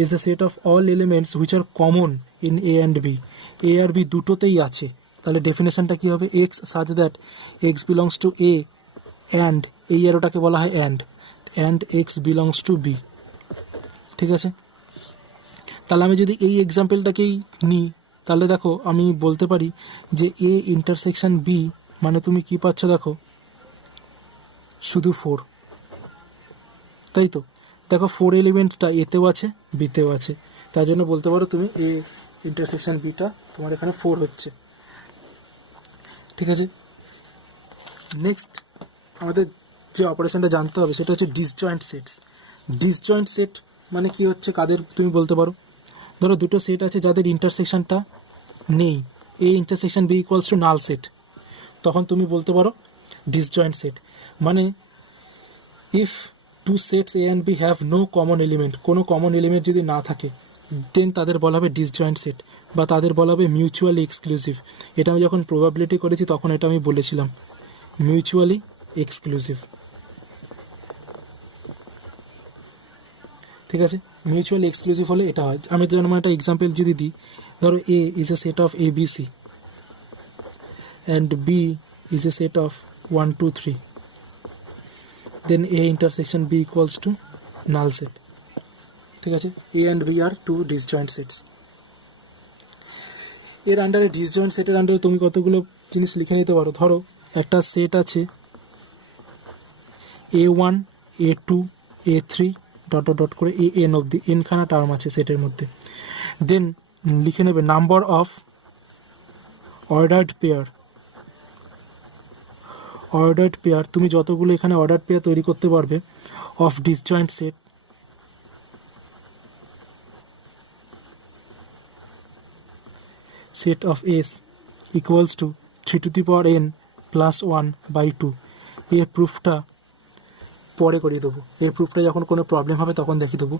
is the set of all elements which are common in A and B. A আর বি দুটোতেই আছে, তাহলে ডেফিনেশনটা কি হবে? X such that x belongs to A and, এই অ্যারোটাকে বলা হয় and x belongs to B. ঠিক আছে, তাহলে আমি যদি এই এক্সাম্পলটাকেই নিই, তাহলে দেখো আমি বলতে পারি যে এ ইন্টারসেকশন বি মানে তুমি কি পাচ্ছ, দেখো শুধু 4, তাই তো। দেখো 4 এলিমেন্টটা এতেও আছে বিতেও আছে, তার জন্য বলতে পারো তুমি এ ইন্টারসেকশন বিটা তোমার এখানে 4 হচ্ছে। ঠিক আছে, নেক্সট আমাদের যে অপারেশনটা জানতে হবে সেটা হচ্ছে ডিসজয়েন্ট সেটস। ডিসজয়েন্ট সেট মানে কি হচ্ছে, কাদের তুমি বলতে পারো? ধরো দুটো সেট আছে যাদের ইন্টারসেকশনটা নেই, A intersection B equals to null set, তখন তুমি বলতে পারো ডিসজয়েন্ট সেট। মানে if two sets A and B have no common element, কোনো কমন এলিমেন্ট যদি না থাকে, দেন তাদের বলা হবে ডিসজয়েন্ট সেট বা তাদের বলা হবে মিউচুয়ালি এক্সক্লুসিভ। এটা আমি যখন প্রবাবিলিটি করেছি তখন এটা আমি বলেছিলাম, মিউচুয়ালি এক্সক্লুসিভ। ঠিক আছে, মিউচুয়ালি এক্সক্লুসিভ হলে এটা হয়। আমি যেমন একটা এক্সাম্পল যদি দিই, ধরো A is a set of A B C and B is a set of 1 2 3, then A intersection B equals to null set. ঠিক আছে, A and B are two disjoint sets. এর আন্ডারে ডিসজয়েন্ট সেটের আন্ডারে তুমি কতগুলো জিনিস লিখে নিতে পারো। ধরো একটা সেট আছে A1 A2 A3 dot dot dot করে এন অবধি, এনখানা টার্ম আছে সেটের মধ্যে। দেন লিখে নেবে number of ordered pair. Ordered pair তুমি যতগুলো এখানে অর্ডার্ড পেয়ার তৈরি করতে পারবে of disjoint set, set of S equals to 3 to the power n plus 1 by 2। এই প্রুফটা পরে করিয়ে দেবো, এই প্রুফটা যখন কোনো প্রবলেম হবে তখন দেখিয়ে দেবো।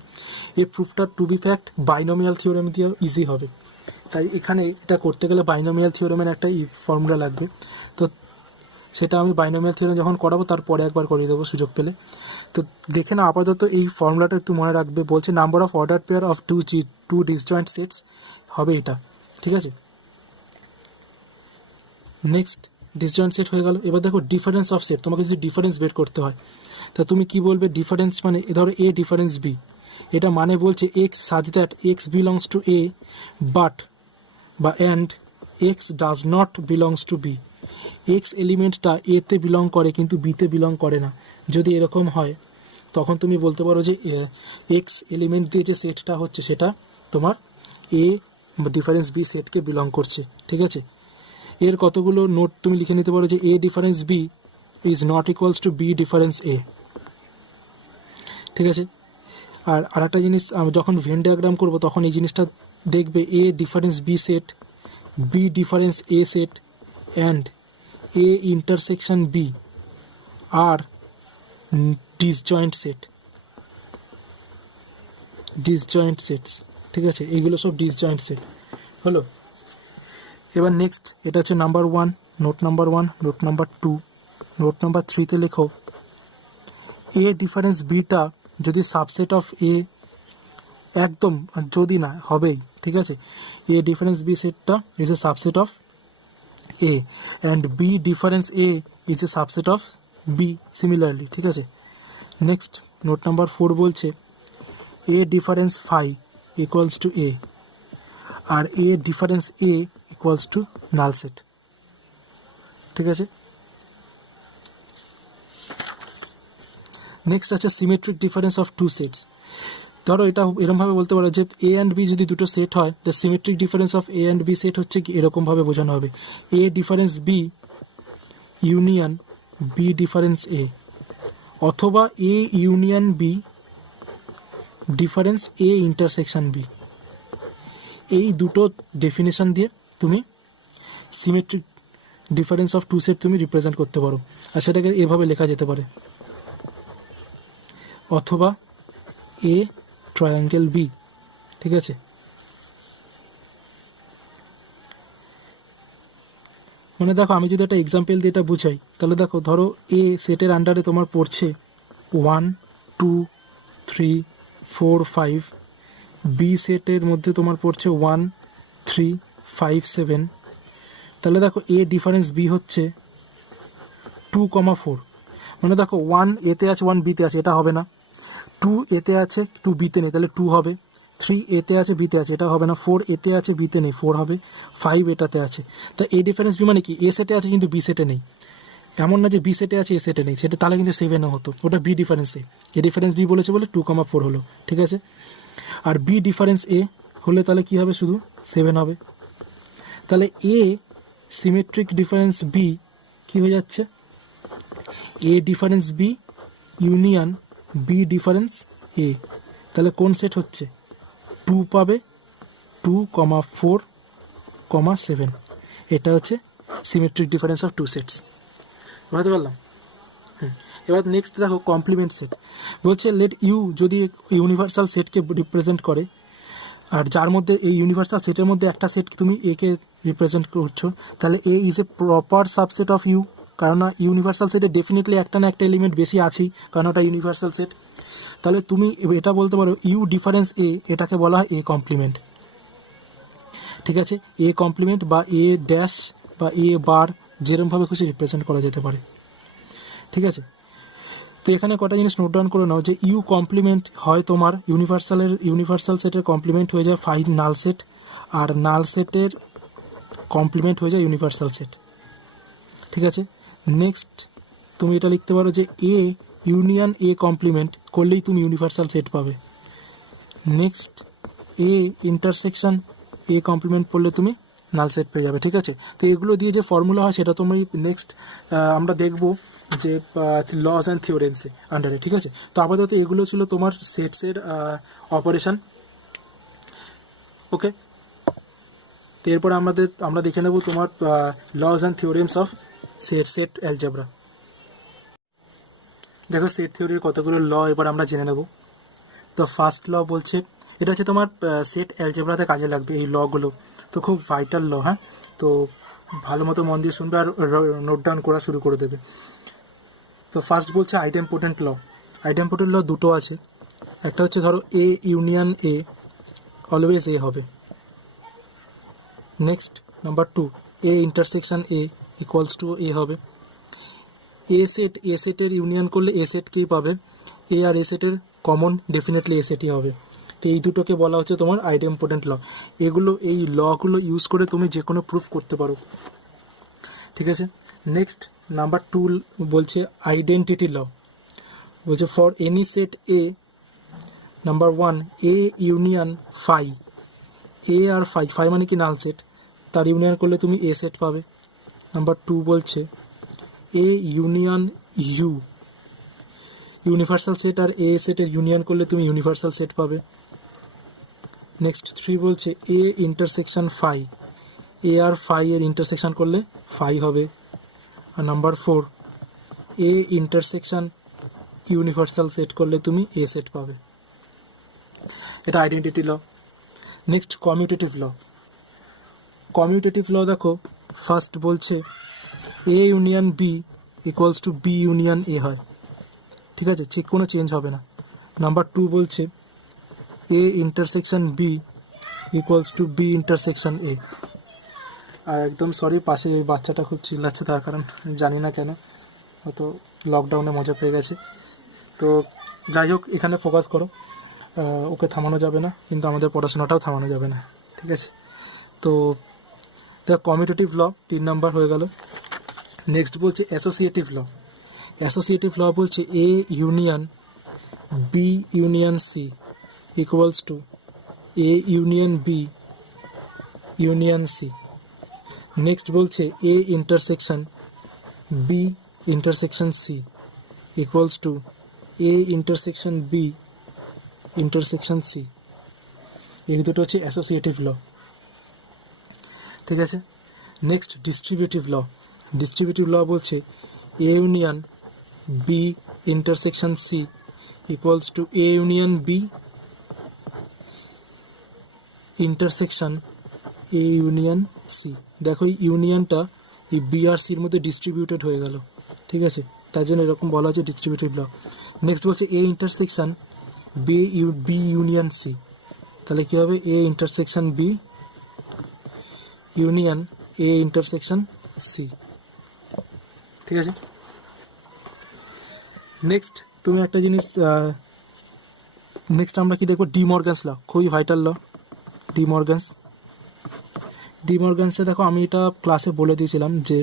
এই প্রুফটা to be fact binomial theorem দিয়ে ইজি হবে, তাই এখানে এটা করতে গেলে বাইনোমিয়াল থিওরেমের একটা ফর্মুলা লাগবে। তো সেটা আমি বাইনোমিয়াল থিওরেম যখন করাবো তারপরে একবার করিয়ে দেবো সুযোগ পেলে। তো দেখে না, আপাতত এই ফর্মুলাটা একটু মনে রাখবে। বলছে number of order pair of two disjoint sets হবে এটা। ঠিক আছে, নেক্সট ডিসজয়েন্ট সেট হয়ে গেল। এবার দেখো ডিফারেন্স অফ সেট, তোমাকে যদি ডিফারেন্স বের করতে হয় তা তুমি কি বলবে? ডিফারেন্স মানে ধরো এ ডিফারেন্স বি, এটা মানে বলছে x such that x belongs to A but বা and x does not belongs to B. X এলিমেন্টটা এতে বিলং করে কিন্তু বিতে বিলং করে না। যদি এরকম হয় তখন তুমি বলতে পারো যে এক্স এলিমেন্ট দিয়ে যে সেটটা হচ্ছে সেটা তোমার এ ডিফারেন্স বি সেটকে বিলং করছে। ঠিক আছে, এর কতগুলো নোট তুমি লিখে নিতে পারো যে A difference B is not equals to B difference A. ঠিক আছে, আর আরেকটা জিনিস, যখন ভেন ডায়াগ্রাম করবো তখন এই জিনিসটা দেখবে, A difference B set, B difference A set and A intersection B are disjoint set, disjoint sets. ঠিক আছে, এইগুলো সব ডিসজয়েন্ট সেট হলো। এবার নেক্সট, এটা হচ্ছে number 1, note number 1, note number 2, note number 3তে লেখো এ ডিফারেন্স বিটা যদি সাবসেট অফ এ, একদম যদি না হবেই। ঠিক আছে, এ ডিফারেন্স বি সেটটা is a subset of A and B difference A is a subset of B similarly. ঠিক আছে, নেক্সট নোট নাম্বার 4 বলছে A difference phi equals to A আর A difference A equals to null set. ঠিক আছে, নেক্সট আছে symmetric difference of two sets. ধরো এটা এরকমভাবে বলতে পারো যে এ অ্যান্ড বি যদি দুটো সেট হয়, the symmetric difference of A and B set হচ্ছে কি এরকমভাবে বোঝানো হবে, A difference B union B difference A, অথবা A union B difference A intersection B. এই দুটো ডেফিনেশন দিয়ে তুমি symmetric difference of two set তুমি রিপ্রেজেন্ট করতে পারো। আর সেটাকে এভাবে লেখা যেতে পারে, অথবা এ ট্রায়াঙ্গেল বি। ঠিক আছে, মানে দেখো আমি যদি একটা এক্সাম্পল দিয়ে এটা বুঝাই, তাহলে দেখো ধরো এ সেটের আন্ডারে তোমার পড়ছে 1 2 3 4 5, বি সেটের মধ্যে তোমার পড়ছে 1 3 5 7। তাহলে দেখো এ ডিফারেন্স বি হচ্ছে 2,4। মানে দেখো 1 এতে আছে 1 বিতে আছে, এটা হবে না। 2 এতে আছে 2 বিতে নেই, তাহলে 2 হবে। 3 এতে আছে বিতে আছে, এটা হবে না। 4 এতে আছে বিতে নেই, 4 হবে। 5 এটাতে আছে। তা এ ডিফারেন্স বি মানে কি, এ সেটে আছে কিন্তু বি সেটে নেই। এমন না যে বি সেটে আছে এ সেটে নেই, সেটা তাহলে কিন্তু 7 হতো, ওটা B difference A. A difference B বলেছে বলে 2,4 হলো। ঠিক আছে, আর বি ডিফারেন্স এ হলে তাহলে কি হবে, শুধু 7 হবে। তাহলে এ সিমেট্রিক ডিফারেন্স বি কি হয়ে যাচ্ছে, A difference B union B difference A. তাহলে কোন সেট হচ্ছে, 2 পাবে, 2,4, 7। এটা হচ্ছে symmetric difference of two sets. বুঝতে পারলাম? এবার নেক্সট দেখো কমপ্লিমেন্ট সেট। বলছে লেট ইউ যদি ইউনিভার্সাল সেটকে রিপ্রেজেন্ট করে আর যার মধ্যে এই ইউনিভার্সাল সেটের মধ্যে একটা সেট তুমি এ কে রিপ্রেজেন্ট করছো, তাহলে A is a proper subset of U, কারণ ইউনিভার্সাল সেটে ডেফিনেটলি একটা না একটা এলিমেন্ট বেশি আছেই, কারণ ওটা ইউনিভার্সাল সেট। তাহলে তুমি এটা বলতে পারো ইউ ডিফারেন্স এ, এটাকে বলা হয় এ কমপ্লিমেন্ট। ঠিক আছে, এ কমপ্লিমেন্ট বা এ ড্যাশ বা এ বার, যেরকমভাবে খুশি রিপ্রেজেন্ট করা যেতে পারে। ঠিক আছে, তো এখানে কটা জিনিস নোট ডাউন করে নাও, যে ইউ কমপ্লিমেন্ট হয় তোমার ইউনিভার্সাল সেটের কমপ্লিমেন্ট হয়ে যায় ফাইভ নাল সেট, আর নাল সেটের কমপ্লিমেন্ট হয়ে যায় ইউনিভার্সাল সেট। ঠিক আছে, নেক্সট তুমি এটা লিখতে পারো যে এ ইউনিয়ন এ কমপ্লিমেন্ট করলেই তুমি ইউনিভার্সাল সেট পাবে। Next A intersection A complement করলে তুমি নাল সেট পেয়ে যাবে। ঠিক আছে, তো এগুলো দিয়ে যে ফর্মুলা হয় সেটা তুমি নেক্সট আমরা দেখব যে লস অ্যান্ড থিওরেমসে আন্ডারে। ঠিক আছে, তো আপাতত এগুলো ছিল তোমার সেটসের অপারেশন। ওকে, তো এরপরে আমরা দেখে নেব তোমার laws and theorems of set algebra. দেখো সেট থিওরির কতগুলো ল এবার আমরা জেনে নেব। তো ফার্স্ট ল বলছে, এটা হচ্ছে তোমার সেট অ্যালজেব্রাতে কাজে লাগবে এই লগুলো, তো খুব ভাইটাল ল। হ্যাঁ, তো ভালো মতো মন দিয়ে শুনবে আর নোট ডাউন করা শুরু করে দেবে। তো ফার্স্ট বলছে আইডেম্পোটেন্ট ল। আইডেম্পোটেন্ট ল দুটো আছে, একটা হচ্ছে ধরো এ ইউনিয়ন এ অলওয়েজ এ হবে। Next number 2, A intersection A equals to A হবে। এ সেটের ইউনিয়ন করলে এ সেটকেই পাবে, এ আর এ সেটের কমন ডেফিনেটলি এ সেটই হবে। তো এই দুটোকে বলা হচ্ছে তোমার আইডেম্পোটেন্ট ল। এই লগুলো ইউজ করে তুমি যে কোনো প্রুফ করতে পারো। ঠিক আছে, নেক্সট নাম্বার 2 বলছে আইডেন্টিটি ল। বলছে for any set A, number 1 A union phi, A আর ফাই মানে কি নাল সেট, তার ইউনিয়ন করলে তুমি এ সেট পাবে। নাম্বার 2 বলছে A union U, universal set আর এ সেটের ইউনিয়ন করলে তুমি ইউনিভার্সাল সেট পাবে। নেক্সট 3 বলছে এ ইন্টারসেকশন ফাই, এ আর ফাই এর ইন্টারসেকশন করলে ফাই হবে। আর number 4 A intersection universal set করলে তুমি এ সেট পাবে। এটা identity law. Next commutative law. Commutative law দেখো, ফার্স্ট বলছে A union B equals to B union A হয়। ঠিক আছে, ঠিক কোনো চেঞ্জ হবে না। নাম্বার 2 বলছে A intersection B equals to B intersection A. আর একদম সরি, পাশে এই বাচ্চাটা খুব চিল্লাচ্ছে, তার কারণ জানি না কেন, হয়তো লকডাউনে মজা পেয়ে গেছে। তো যাই হোক, এখানে ফোকাস করো, ওকে থামানো যাবে না, কিন্তু আমাদের পড়াশোনাটাও থামানো যাবে না। ঠিক আছে, তো কমিউটেটিভ ল 3 নাম্বার হয়ে গেল। নেক্সট বলছে অ্যাসোসিয়েটিভ ল। অ্যাসোসিয়েটিভ ল বলছে A union B union C equals to A union B union C. Next বলছে A intersection B intersection C equals to A intersection B intersection C. এই দুটো হচ্ছে অ্যাসোসিয়েটিভ ল। ঠিক আছে, next distributive law. Distributive law বলছে A union B intersection C equals to A union B intersection A union C. দেখো এই ইউনিয়নটা এই বি আর সির মধ্যে ডিস্ট্রিবিউটেড হয়ে গেল। ঠিক আছে, তার জন্য এরকম বলা হচ্ছে ডিস্ট্রিবিউটিভ ল। নেক্সট বলছে A intersection B union C, তাহলে কী হবে A intersection B union A intersection C. ঠিক আছে, নেক্সট তুমি একটা জিনিস, নেক্সট আমরা কি দেখবো, ডি মর্গানস ল, খুবই ভাইটাল ল। ডি মর্গানসে দেখো, আমি এটা ক্লাসে বলে দিয়েছিলাম যে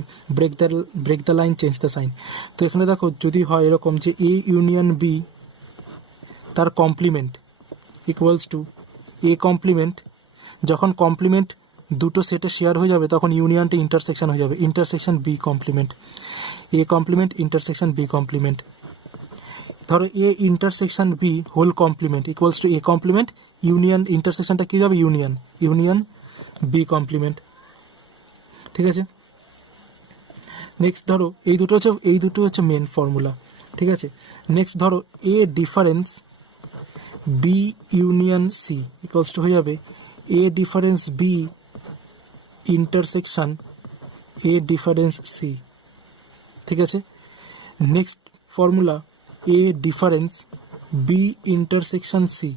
break the line change the sign. তো এখানে দেখো যদি হয় এরকম যে এ ইউনিয়ন বি তার complement equals to A complement, যখন কমপ্লিমেন্ট দুটো সেটে শেয়ার হয়ে যাবে তখন ইউনিয়নটা ইন্টারসেকশন হয়ে যাবে, intersection B complement, A complement intersection B complement. ধরো A intersection B whole complement equals to A complement union, ইন্টারসেকশনটা কী হবে ইউনিয়ন বি কমপ্লিমেন্ট। ঠিক আছে, নেক্সট ধরো এই দুটো হচ্ছে মেন ফর্মুলা। ঠিক আছে, নেক্সট ধরো A difference B union C equals to হয়ে যাবে A difference B intersection A difference C. ঠিক আছে, next formula A difference B intersection C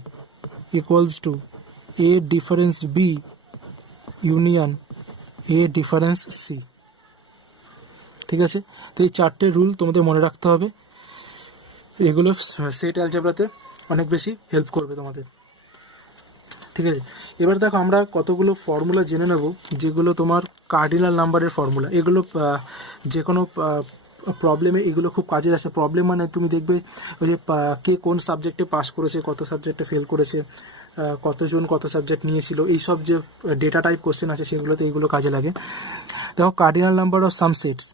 equals to A difference B union A difference C. ঠিক আছে, তো এই চারটে রুল তোমাদের মনে রাখতে হবে, এগুলো সেট অ্যালজেব্রাতে অনেক বেশি হেল্প করবে তোমাদের। ঠিক আছে, এবার দেখো আমরা কতগুলো ফর্মুলা জেনে নেব যেগুলো তোমার কার্ডিনাল নাম্বারের ফর্মুলা। এগুলো যে কোনো প্রবলেমে এগুলো খুব কাজে আসে। প্রবলেম মানে তুমি দেখবে ওই যে কে কোন সাবজেক্টে পাস করেছে, কত সাবজেক্টে ফেল করেছে, কতজন কত সাবজেক্ট নিয়েছিল, এইসব যে ডেটা টাইপ কোশ্চেন আছে সেগুলোতে এগুলো কাজে লাগে। দেখো cardinal number of some sets,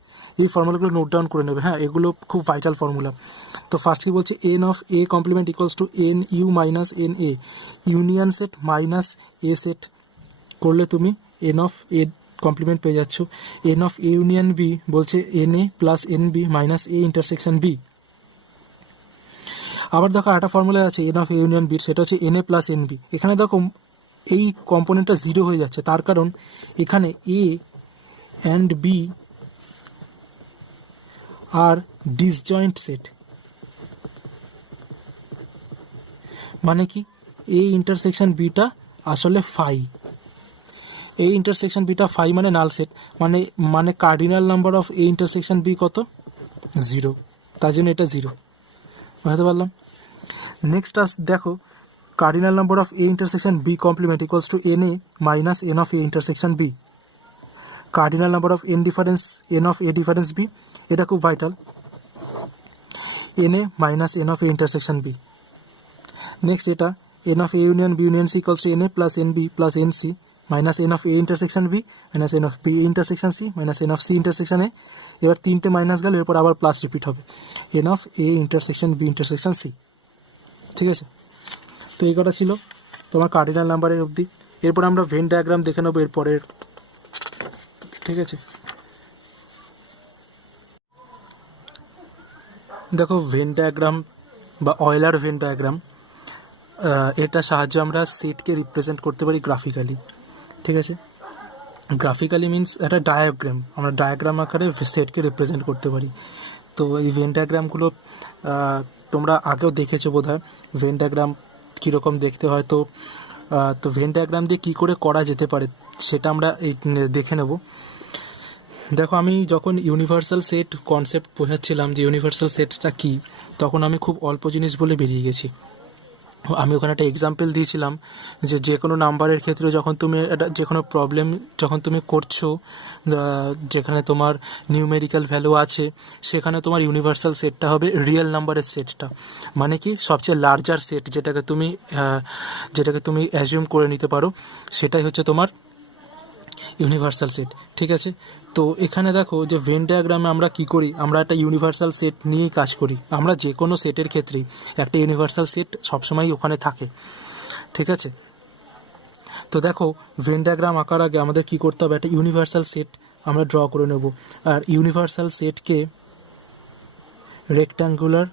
এই ফর্মুলাগুলো নোট ডাউন করে নেবে। হ্যাঁ, এগুলো খুব ভাইটাল ফর্মুলা। তো ফার্স্ট কি বলছে, n of A complement equals to n U minus n A union set minus A set করলে তুমি এন অফ এ কমপ্লিমেন্ট পেয়ে যাচ্ছ। N of A union B বলছে n A plus n B minus A intersection B. আবার দেখো একটা ফর্মুলা আছে n of A union B, সেটা হচ্ছে n A plus n B. এখানে দেখো এই কম্পোনেন্টটা জিরো হয়ে যাচ্ছে, তার কারণ এখানে A and B are disjoint set. মানে কি, এ ইন্টারসেকশন বিটা আসলে ফাই, এ ইন্টারসেকশন বিটা ফাই মানে নাল সেট, মানে মানে cardinal number of A intersection B কত, জিরো, তার জন্য এটা জিরো। বুঝতে পারলাম। নেক্সট দেখো cardinal number of A intersection B complement equals to n A minus n of A intersection B. Cardinal number of n difference n of A difference B, এটা খুব vital, n A minus n of A intersection B. Next এটা n of A union B union C equals to n A plus n B plus n C minus n of A intersection B minus n of B intersection C minus n of C intersection A. এবার তিনটে মাইনাস গেল, এরপর আবার প্লাস রিপিট হবে, n of A intersection B intersection C. ঠিক আছে, তো এই কটা ছিল তোমার কার্ডিনাল নাম্বারের অবধি। এরপর আমরা ভেন ডায়াগ্রাম দেখে নেবো এরপরের। ঠিক আছে, দেখো ভেন ডায়াগ্রাম বা অয়েলার ভেন ডায়াগ্রাম, এটা সাহায্যে আমরা সেটকে রিপ্রেজেন্ট করতে পারি গ্রাফিক্যালি। ঠিক আছে, গ্রাফিক্যালি মিনস একটা ডায়াগ্রাম, আমরা ডায়াগ্রাম আকারে সেটকে রিপ্রেজেন্ট করতে পারি। তো এই ভেন ডায়াগ্রামগুলো তোমরা আগেও দেখেছো বোধহয়, ভেন ডায়াগ্রাম কীরকম দেখতে হয়। তো ভেন ডায়াগ্রাম দিয়ে কী করে করা যেতে পারে সেটা আমরা দেখে নেব। দেখো আমি যখন ইউনিভার্সাল সেট কনসেপ্ট বোঝাচ্ছিলাম যে ইউনিভার্সাল সেটটা কী, তখন আমি খুব অল্প জিনিস বলে বেরিয়ে গেছি। আমি ওখানে একটা এক্সাম্পল দিয়েছিলাম যে কোনো নাম্বারের ক্ষেত্রে যখন তুমি একটা যে কোনো প্রবলেম যখন তুমি করছো, যেখানে তোমার নিউমেরিক্যাল ভ্যালু আছে, সেখানে তোমার ইউনিভার্সাল সেটটা হবে রিয়েল নাম্বারের সেটটা। মানে কি, সবচেয়ে লার্জার সেট যেটাকে তুমি অ্যাজিউম করে নিতে পারো, সেটাই হচ্ছে তোমার ইউনিভার্সাল সেট। ঠিক আছে, তো এখানে দেখো যে ভেন ডায়াগ্রামে আমরা কি করি, আমরা একটা ইউনিভার্সাল সেট নিয়েই কাজ করি। আমরা যে কোনো সেটের ক্ষেত্রেই একটা ইউনিভার্সাল সেট সবসময় ওখানে থাকে। ঠিক আছে, তো দেখো ভেন ডায়াগ্রাম আঁকার আগে আমাদের কি করতে হবে, একটা ইউনিভার্সাল সেট আমরা ড্র করে নেব। আর ইউনিভার্সাল সেটকে রেক্ট্যাঙ্গুলার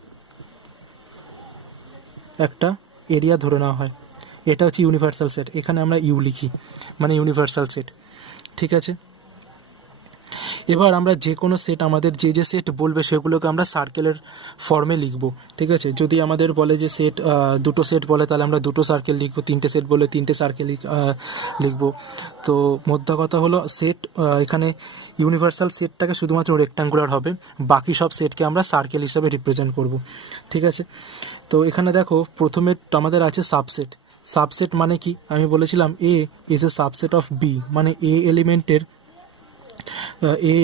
একটা এরিয়া ধরে নেওয়া হয়, এটা হচ্ছে ইউনিভার্সাল সেট। এখানে আমরা ইউ লিখি, মানে ইউনিভার্সাল সেট। ঠিক আছে, এবার আমরা যে কোনো সেট, আমাদের যে সেট বলবে সেগুলোকে আমরা সার্কেলের ফর্মে লিখব। ঠিক আছে, যদি আমাদের বলে যে সেট দুটো সেট বলে, তাহলে আমরা দুটো সার্কেল লিখব, তিনটে সেট বলে তিনটে সার্কেল লিখব। তো মোদ্দা কথা হলো সেট, এখানে ইউনিভার্সাল সেটটাকে শুধুমাত্র রেক্ট্যাঙ্গুলার হবে, বাকি সব সেটকে আমরা সার্কেল হিসাবে রিপ্রেজেন্ট করব। ঠিক আছে, তো এখানে দেখো প্রথমে আমাদের আছে সাবসেট। সাবসেট মানে কি, আমি বলেছিলাম A is a subset of B, মানে এ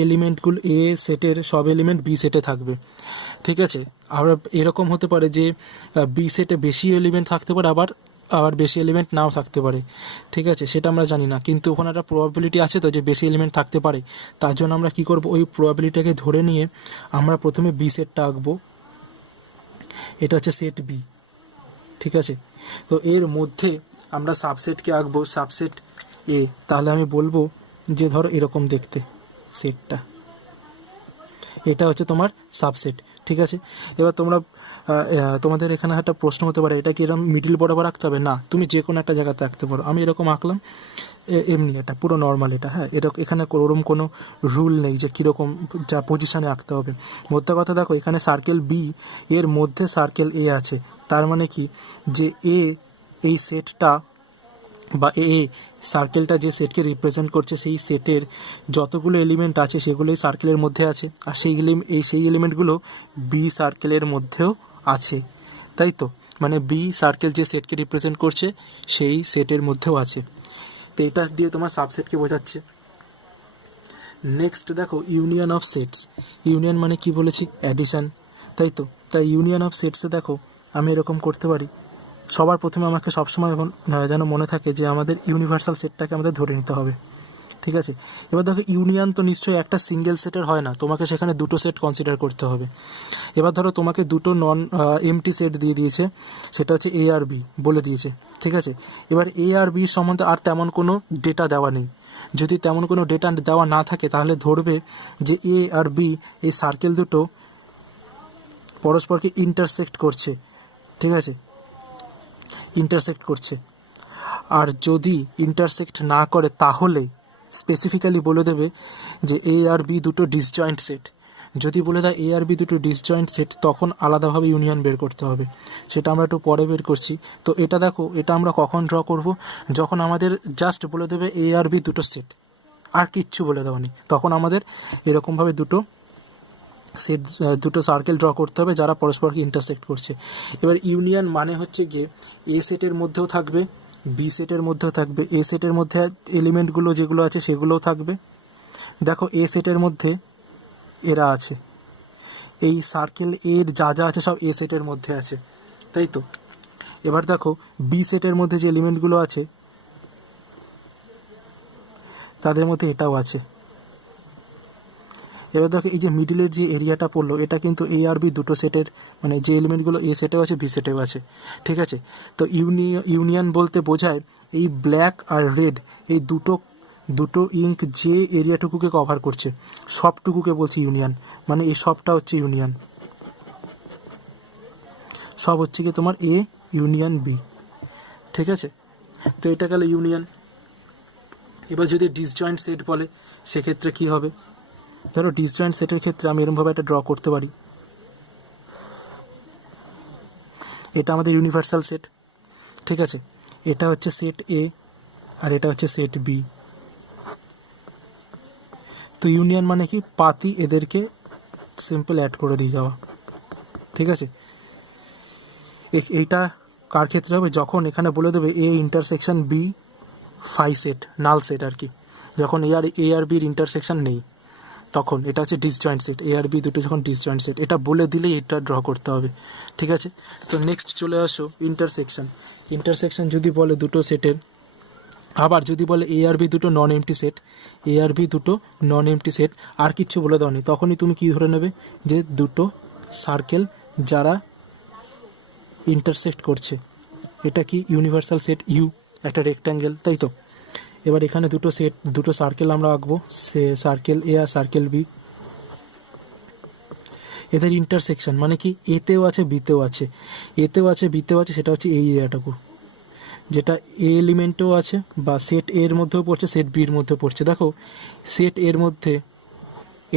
এলিমেন্টগুলো এ সেটের সব এলিমেন্ট বি সেটে থাকবে। ঠিক আছে, আবার এরকম হতে পারে যে বি সেটে বেশি এলিমেন্ট থাকতে পারে, আবার বেশি এলিমেন্ট নাও থাকতে পারে। ঠিক আছে, সেটা আমরা জানি না, কিন্তু ওখানে একটা প্রবাবিলিটি আছে তো যে বেশি এলিমেন্ট থাকতে পারে। তার জন্য আমরা কি করব, ওই প্রবাবিলিটিটাকে ধরে নিয়ে আমরা প্রথমে বি সেটটা আঁকবো। এটা হচ্ছে সেট বি। ঠিক আছে, তো এর মধ্যে আমরা সাবসেটকে আঁকবো, সাবসেট এ। তাহলে আমি বলবো যে ধরো এরকম দেখতে সেটটা, এটা হচ্ছে তোমার সাবসেট। ঠিক আছে, এবার তোমরা তোমাদের এখানে একটা প্রশ্ন হতে পারে, এটা কি এরকম মিডিল বরাবর আঁকতে হবে? না, তুমি যে কোনো একটা জায়গাতে আঁকতে পারো। আমি এরকম আঁকলাম, এমনি এটা পুরো নর্মাল এটা, হ্যাঁ, এরকম এখানে ওরকম কোনো রুল নেই যে কীরকম যা পজিশানে আঁকতে হবে। মোদ্দা কথা দেখো, এখানে সার্কেল বি এর মধ্যে সার্কেল এ আছে, তার মানে কি যে এ এই সেটটা বা এ সার্কেলটা যে সেটকে রিপ্রেজেন্ট করছে, সেই সেটের যতগুলো এলিমেন্ট আছে সেগুলোই সার্কেলের মধ্যে আছে, আর সেই এলিমেন্টগুলো বি সার্কেলের মধ্যেও আছে, তাই তো? মানে বি সার্কেল যে সেটকে রিপ্রেজেন্ট করছে সেই সেটের মধ্যেও আছে। তো এটা দিয়ে তোমার সাবসেটকে বোঝাচ্ছে। নেক্সট দেখো, ইউনিয়ন অফ সেটস। ইউনিয়ন মানে কি বলেছি? অ্যাডিশন, তাই তো? তাই ইউনিয়ন অফ সেটসে দেখো আমি এরকম করতে পারি। সবার প্রথমে আমাকে সবসময় যেন মনে থাকে যে আমাদের ইউনিভার্সাল সেটটাকে আমাদের ধরে নিতে হবে, ঠিক আছে? এবার দেখো, ইউনিয়ন তো নিশ্চয়ই একটা সিঙ্গেল সেটের হয় না, তোমাকে সেখানে দুটো সেট কনসিডার করতে হবে। এবার ধরো তোমাকে দুটো নন এমটি সেট দিয়ে দিয়েছে, সেটা হচ্ছে এ আর বি বলে দিয়েছে, ঠিক আছে? এবার এ আর বি সম্বন্ধে আর তেমন কোনো ডেটা দেওয়া নেই। যদি তেমন কোনো ডেটা দেওয়া না থাকে তাহলে ধরবে যে এ আর বি এই সার্কেল দুটো পরস্পরকে ইন্টারসেক্ট করছে, ঠিক আছে? ইন্টারসেক্ট করছে। আর যদি ইন্টারসেক্ট না করে তাহলে স্পেসিফিক্যালি বলে দেবে যে এ আর বি দুটো ডিসজয়েন্ট সেট। যদি বলে দেয় এ আর বি দুটো ডিসজয়েন্ট সেট, তখন আলাদাভাবে ইউনিয়ন বের করতে হবে, সেটা আমরা একটু পরে বের করছি। তো এটা দেখো, এটা আমরা কখন ড্র করব? যখন আমাদের জাস্ট বলে দেবে এ আর বি দুটো সেট, আর কিচ্ছু বলে দেওয়া নেই, তখন আমাদের এরকমভাবে দুটো সেট, দুটো সার্কেল ড্র করতে হবে যারা পরস্পরকে ইন্টারসেক্ট করছে। এবার ইউনিয়ন মানে হচ্ছে গিয়ে এ সেটের মধ্যেও থাকবে, বি সেটের মধ্যেও থাকবে, এ সেটের মধ্যে এলিমেন্টগুলো যেগুলো আছে সেগুলোও থাকবে। দেখো, এ সেটের মধ্যে এরা আছে, এই সার্কেল এর যা যা আছে সব এ সেটের মধ্যে আছে, তাই তো? এবার দেখো, বি সেটের মধ্যে যে এলিমেন্টগুলো আছে তাদের মধ্যে এটাও আছে। এবার দেখো, এই যে মিডিলের যে এরিয়াটা পড়লো, এটা কিন্তু এ আর বি দুটো সেটের, মানে যে এলিমেন্টগুলো এ সেটেও আছে বি সেটেও আছে, ঠিক আছে? তো ইউনিয়ন বলতে বোঝায় এই ব্ল্যাক আর রেড, এই দুটো দুটো ইঙ্ক যে এরিয়াটুকুকে কভার করছে সবটুকুকে বলছি ইউনিয়ন। মানে এই সবটা হচ্ছে ইউনিয়ন, সব হচ্ছে কি তোমার এ ইউনিয়ন বি, ঠিক আছে? তো এটা গেল ইউনিয়ন। এবার যদি ডিসজয়েন্ট সেট বলে সেক্ষেত্রে কি হবে? ধরো ডিসজয়েন্ট সেটের ক্ষেত্রে আমি এরকমভাবে একটা ড্র করতে পারি, এটা আমাদের ইউনিভার্সাল সেট, ঠিক আছে? এটা হচ্ছে সেট এ আর এটা হচ্ছে সেট বি। তো ইউনিয়ন মানে কি? পাতি এদেরকে সিম্পল অ্যাড করে দিয়ে যাওয়া, ঠিক আছে? এইটা কার ক্ষেত্রে হবে? যখন এখানে বলে দেবে A intersection B phi set, null set আর কি, যখন এ আর বির ইন্টারসেকশন নেই তখন এটা হচ্ছে ডিসজয়েন্ট সেট। এ আর বি দুটো যখন ডিসজয়েন্ট সেট, এটা বলে দিলেই এটা ড্র করতে হবে, ঠিক আছে? তো নেক্সট চলে আসো ইন্টারসেকশন। ইন্টারসেকশন যদি বলে দুটো সেটের, আবার যদি বলে এ আর বি দুটো নন এমটি সেট, এ আর বি দুটো নন এমটি সেট, আর কিচ্ছু বলে দাও নি, তখনই তুমি কি ধরে নেবে? যে দুটো সার্কেল যারা ইন্টারসেক্ট করছে, এটা কি ইউনিভার্সাল সেট ইউ, একটা রেক্ট্যাঙ্গেল, তাই তো? এবার এখানে দুটো সার্কেল আমরা আঁকবো, সে সার্কেল এ আর সার্কেল বি। এদের ইন্টারসেকশন মানে কি? এতেও আছে বিতেও আছে, এতেও আছে বিতেও আছে, সেটা হচ্ছে এই এরিয়াটুকু, যেটা এ এলিমেন্টও আছে বা সেট এর মধ্যেও পড়ছে, সেট বির মধ্যেও পড়ছে। দেখো, সেট এর মধ্যে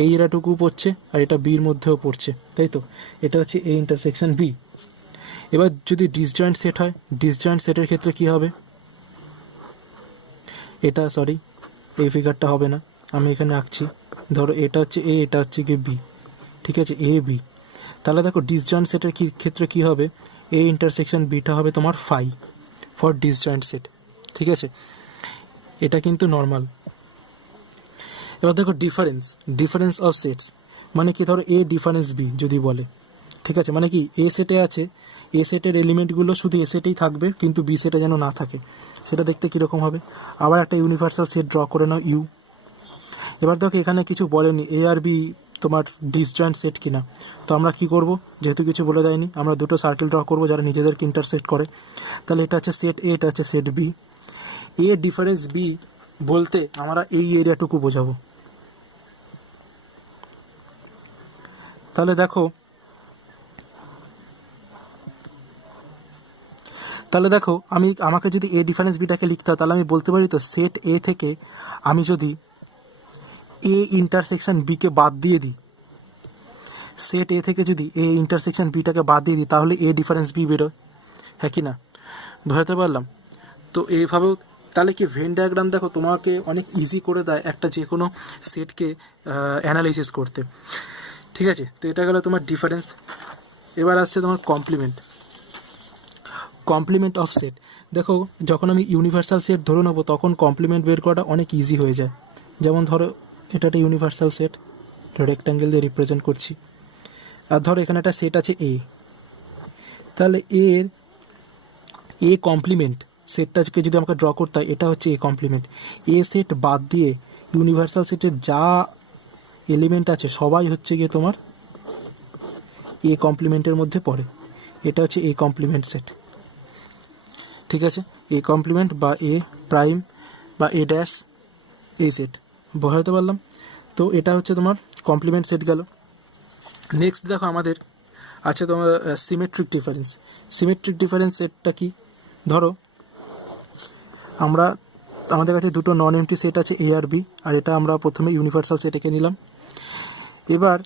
এই এরিয়াটুকু পড়ছে আর এটা বির মধ্যেও পড়ছে, তাই তো? এটা হচ্ছে এ ইন্টারসেকশন বি। এবার যদি ডিসজয়েন্ট সেট হয়, ডিসজয়েন্ট সেটের ক্ষেত্রে কি হবে? এটা সরি, এই ফিগারটা হবে না, আমি এখানে আঁকছি। ধরো এটা হচ্ছে এ, এটা হচ্ছে কি বি, ঠিক আছে? A B. তাহলে দেখো ডিসজয়েন্ট সেটের ক্ষেত্রে কি হবে? এ ইন্টারসেকশন বিটা হবে তোমার ফাই ফর ডিসজয়েন্ট সেট, ঠিক আছে? এটা কিন্তু নর্মাল। এবার দেখো ডিফারেন্স অফ সেটস মানে কি? ধরো এ ডিফারেন্স বি যদি বলে, ঠিক আছে? মানে কি? এ সেটে আছে, এ সেটের এলিমেন্টগুলো শুধু এ সেটেই থাকবে, কিন্তু বি সেটে যেন না থাকে, সেটা দেখতে কীরকম হবে? আবার একটা ইউনিভার্সাল সেট ড্র করে নাও ইউ। এবার দেখো, এখানে কিছু বলেনি এ আর বি তোমার ডিসজয়েন্ট সেট কিনা, তো আমরা কি করব? যেহেতু কিছু বলে দেয়নি, আমরা দুটো সার্কেল ড্র করব যারা নিজেদেরকে ইন্টারসেক্ট করে। তাহলে এটা হচ্ছে সেট এ, এটা হচ্ছে set B. A difference B বলতে আমরা এই এরিয়াটুকু বোঝাবো। তাহলে দেখো, তাহলে দেখো আমাকে যদি এ ডিফারেন্স বিটাকে লিখতে হয় তাহলে আমি বলতে পারি তো সেট এ থেকে আমি যদি এ ইন্টারসেকশন বিকে বাদ দিয়ে দিই, সেট এ থেকে যদি এ ইন্টারসেকশন বিটাকে বাদ দিয়ে দিই তাহলে এ ডিফারেন্স বি বেরোয়, হ্যাঁ কি না? বুঝতে পারলাম? তো এইভাবেও তাহলে কি ভেন ডায়াগ্রাম দেখো তোমাকে অনেক ইজি করে দেয় একটা যে কোনো সেটকে অ্যানালাইসিস করতে। ঠিক আছে, তো এটা গেলো তোমার ডিফারেন্স। এবার আসছে তোমার কমপ্লিমেন্ট অফ সেট। দেখো যখন আমি ইউনিভার্সাল সেট ধরে নেবো তখন কমপ্লিমেন্ট বের করাটা অনেক ইজি হয়ে যায়। যেমন ধরো এটা একটা ইউনিভার্সাল সেট, রেক্ট্যাঙ্গেল দিয়ে রিপ্রেজেন্ট করছি, আর ধরো এখানে একটা সেট আছে এ, তাহলে এ কমপ্লিমেন্ট সেটটাকে যদি আমাকে ড্র করতে হয় এটা হচ্ছে এ কমপ্লিমেন্ট। এ সেট বাদ দিয়ে ইউনিভার্সাল সেটের যা এলিমেন্ট আছে সবাই হচ্ছে গিয়ে তোমার এ কমপ্লিমেন্টের মধ্যে পড়ে, এটা হচ্ছে এ কমপ্লিমেন্ট সেট। ঠিক আছে, এ কমপ্লিমেন্ট বা এ প্রাইম বা এ ড্যাশ এই সেট, বোঝাতে পারলাম? তো এটা হচ্ছে তোমার কমপ্লিমেন্ট সেট গেল। নেক্সট দেখো আমাদের আছে তোমার সিমেট্রিক ডিফারেন্স। সিমেট্রিক ডিফারেন্স সেটটা কি? ধরো আমাদের কাছে দুটো নন এমটি সেট আছে এ আর বি, আর এটা আমরা প্রথমে ইউনিভার্সাল সেট এঁকে নিলাম। এবার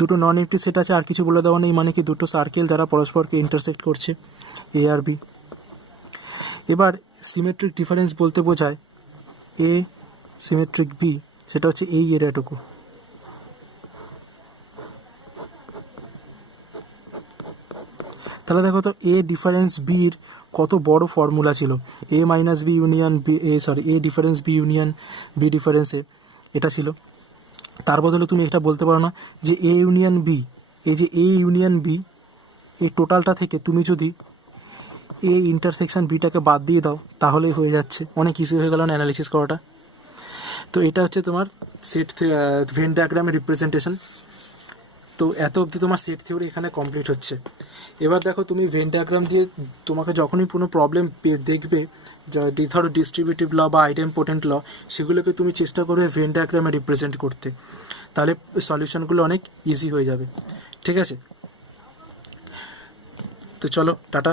দুটো নন এমটি সেট আছে, আর কিছু বলে দেওয়া নেই, মানে কি দুটো সার্কেল যারা পরস্পরকে ইন্টারসেক্ট করছে এ আর বি। এবার সিমেট্রিক ডিফারেন্স বলতে বোঝায় এ সিমেট্রিক বি, সেটা হচ্ছে এই এরিয়াটুকু। তাহলে দেখো তো এ ডিফারেন্স বির কত বড় ফর্মুলা ছিল, A minus B union B, A difference B union B ডিফারেন্সে এটা ছিল। তার বদলে তুমি এটা বলতে পারো না যে এ ইউনিয়ন বি, এই যে এ ইউনিয়ন বি এই টোটালটা থেকে তুমি যদি এ ইন্টারসেকশন বিটাকে বাদ দিয়ে দাও তাহলেই হয়ে যাচ্ছে, অনেক ইজি হয়ে গেল না অ্যানালিসিস করাটা। তো এটা হচ্ছে তোমার সেট ভেন ডায়াগ্রামের রিপ্রেজেন্টেশন। তো এত অবধি তোমার সেট থিওরি এখানে কমপ্লিট হচ্ছে। এবার দেখো তুমি ভেন ডায়াগ্রাম দিয়ে তোমাকে যখনই কোনো প্রবলেম দেখবে, ধরো ডিস্ট্রিবিউটিভ ল বা আইডেম্পোটেন্ট ল, সেগুলোকে তুমি চেষ্টা করবে ভেন ডায়াগ্রামে রিপ্রেজেন্ট করতে, তাহলে সলিউশনগুলো অনেক ইজি হয়ে যাবে। ঠিক আছে, তো চলো টাটা।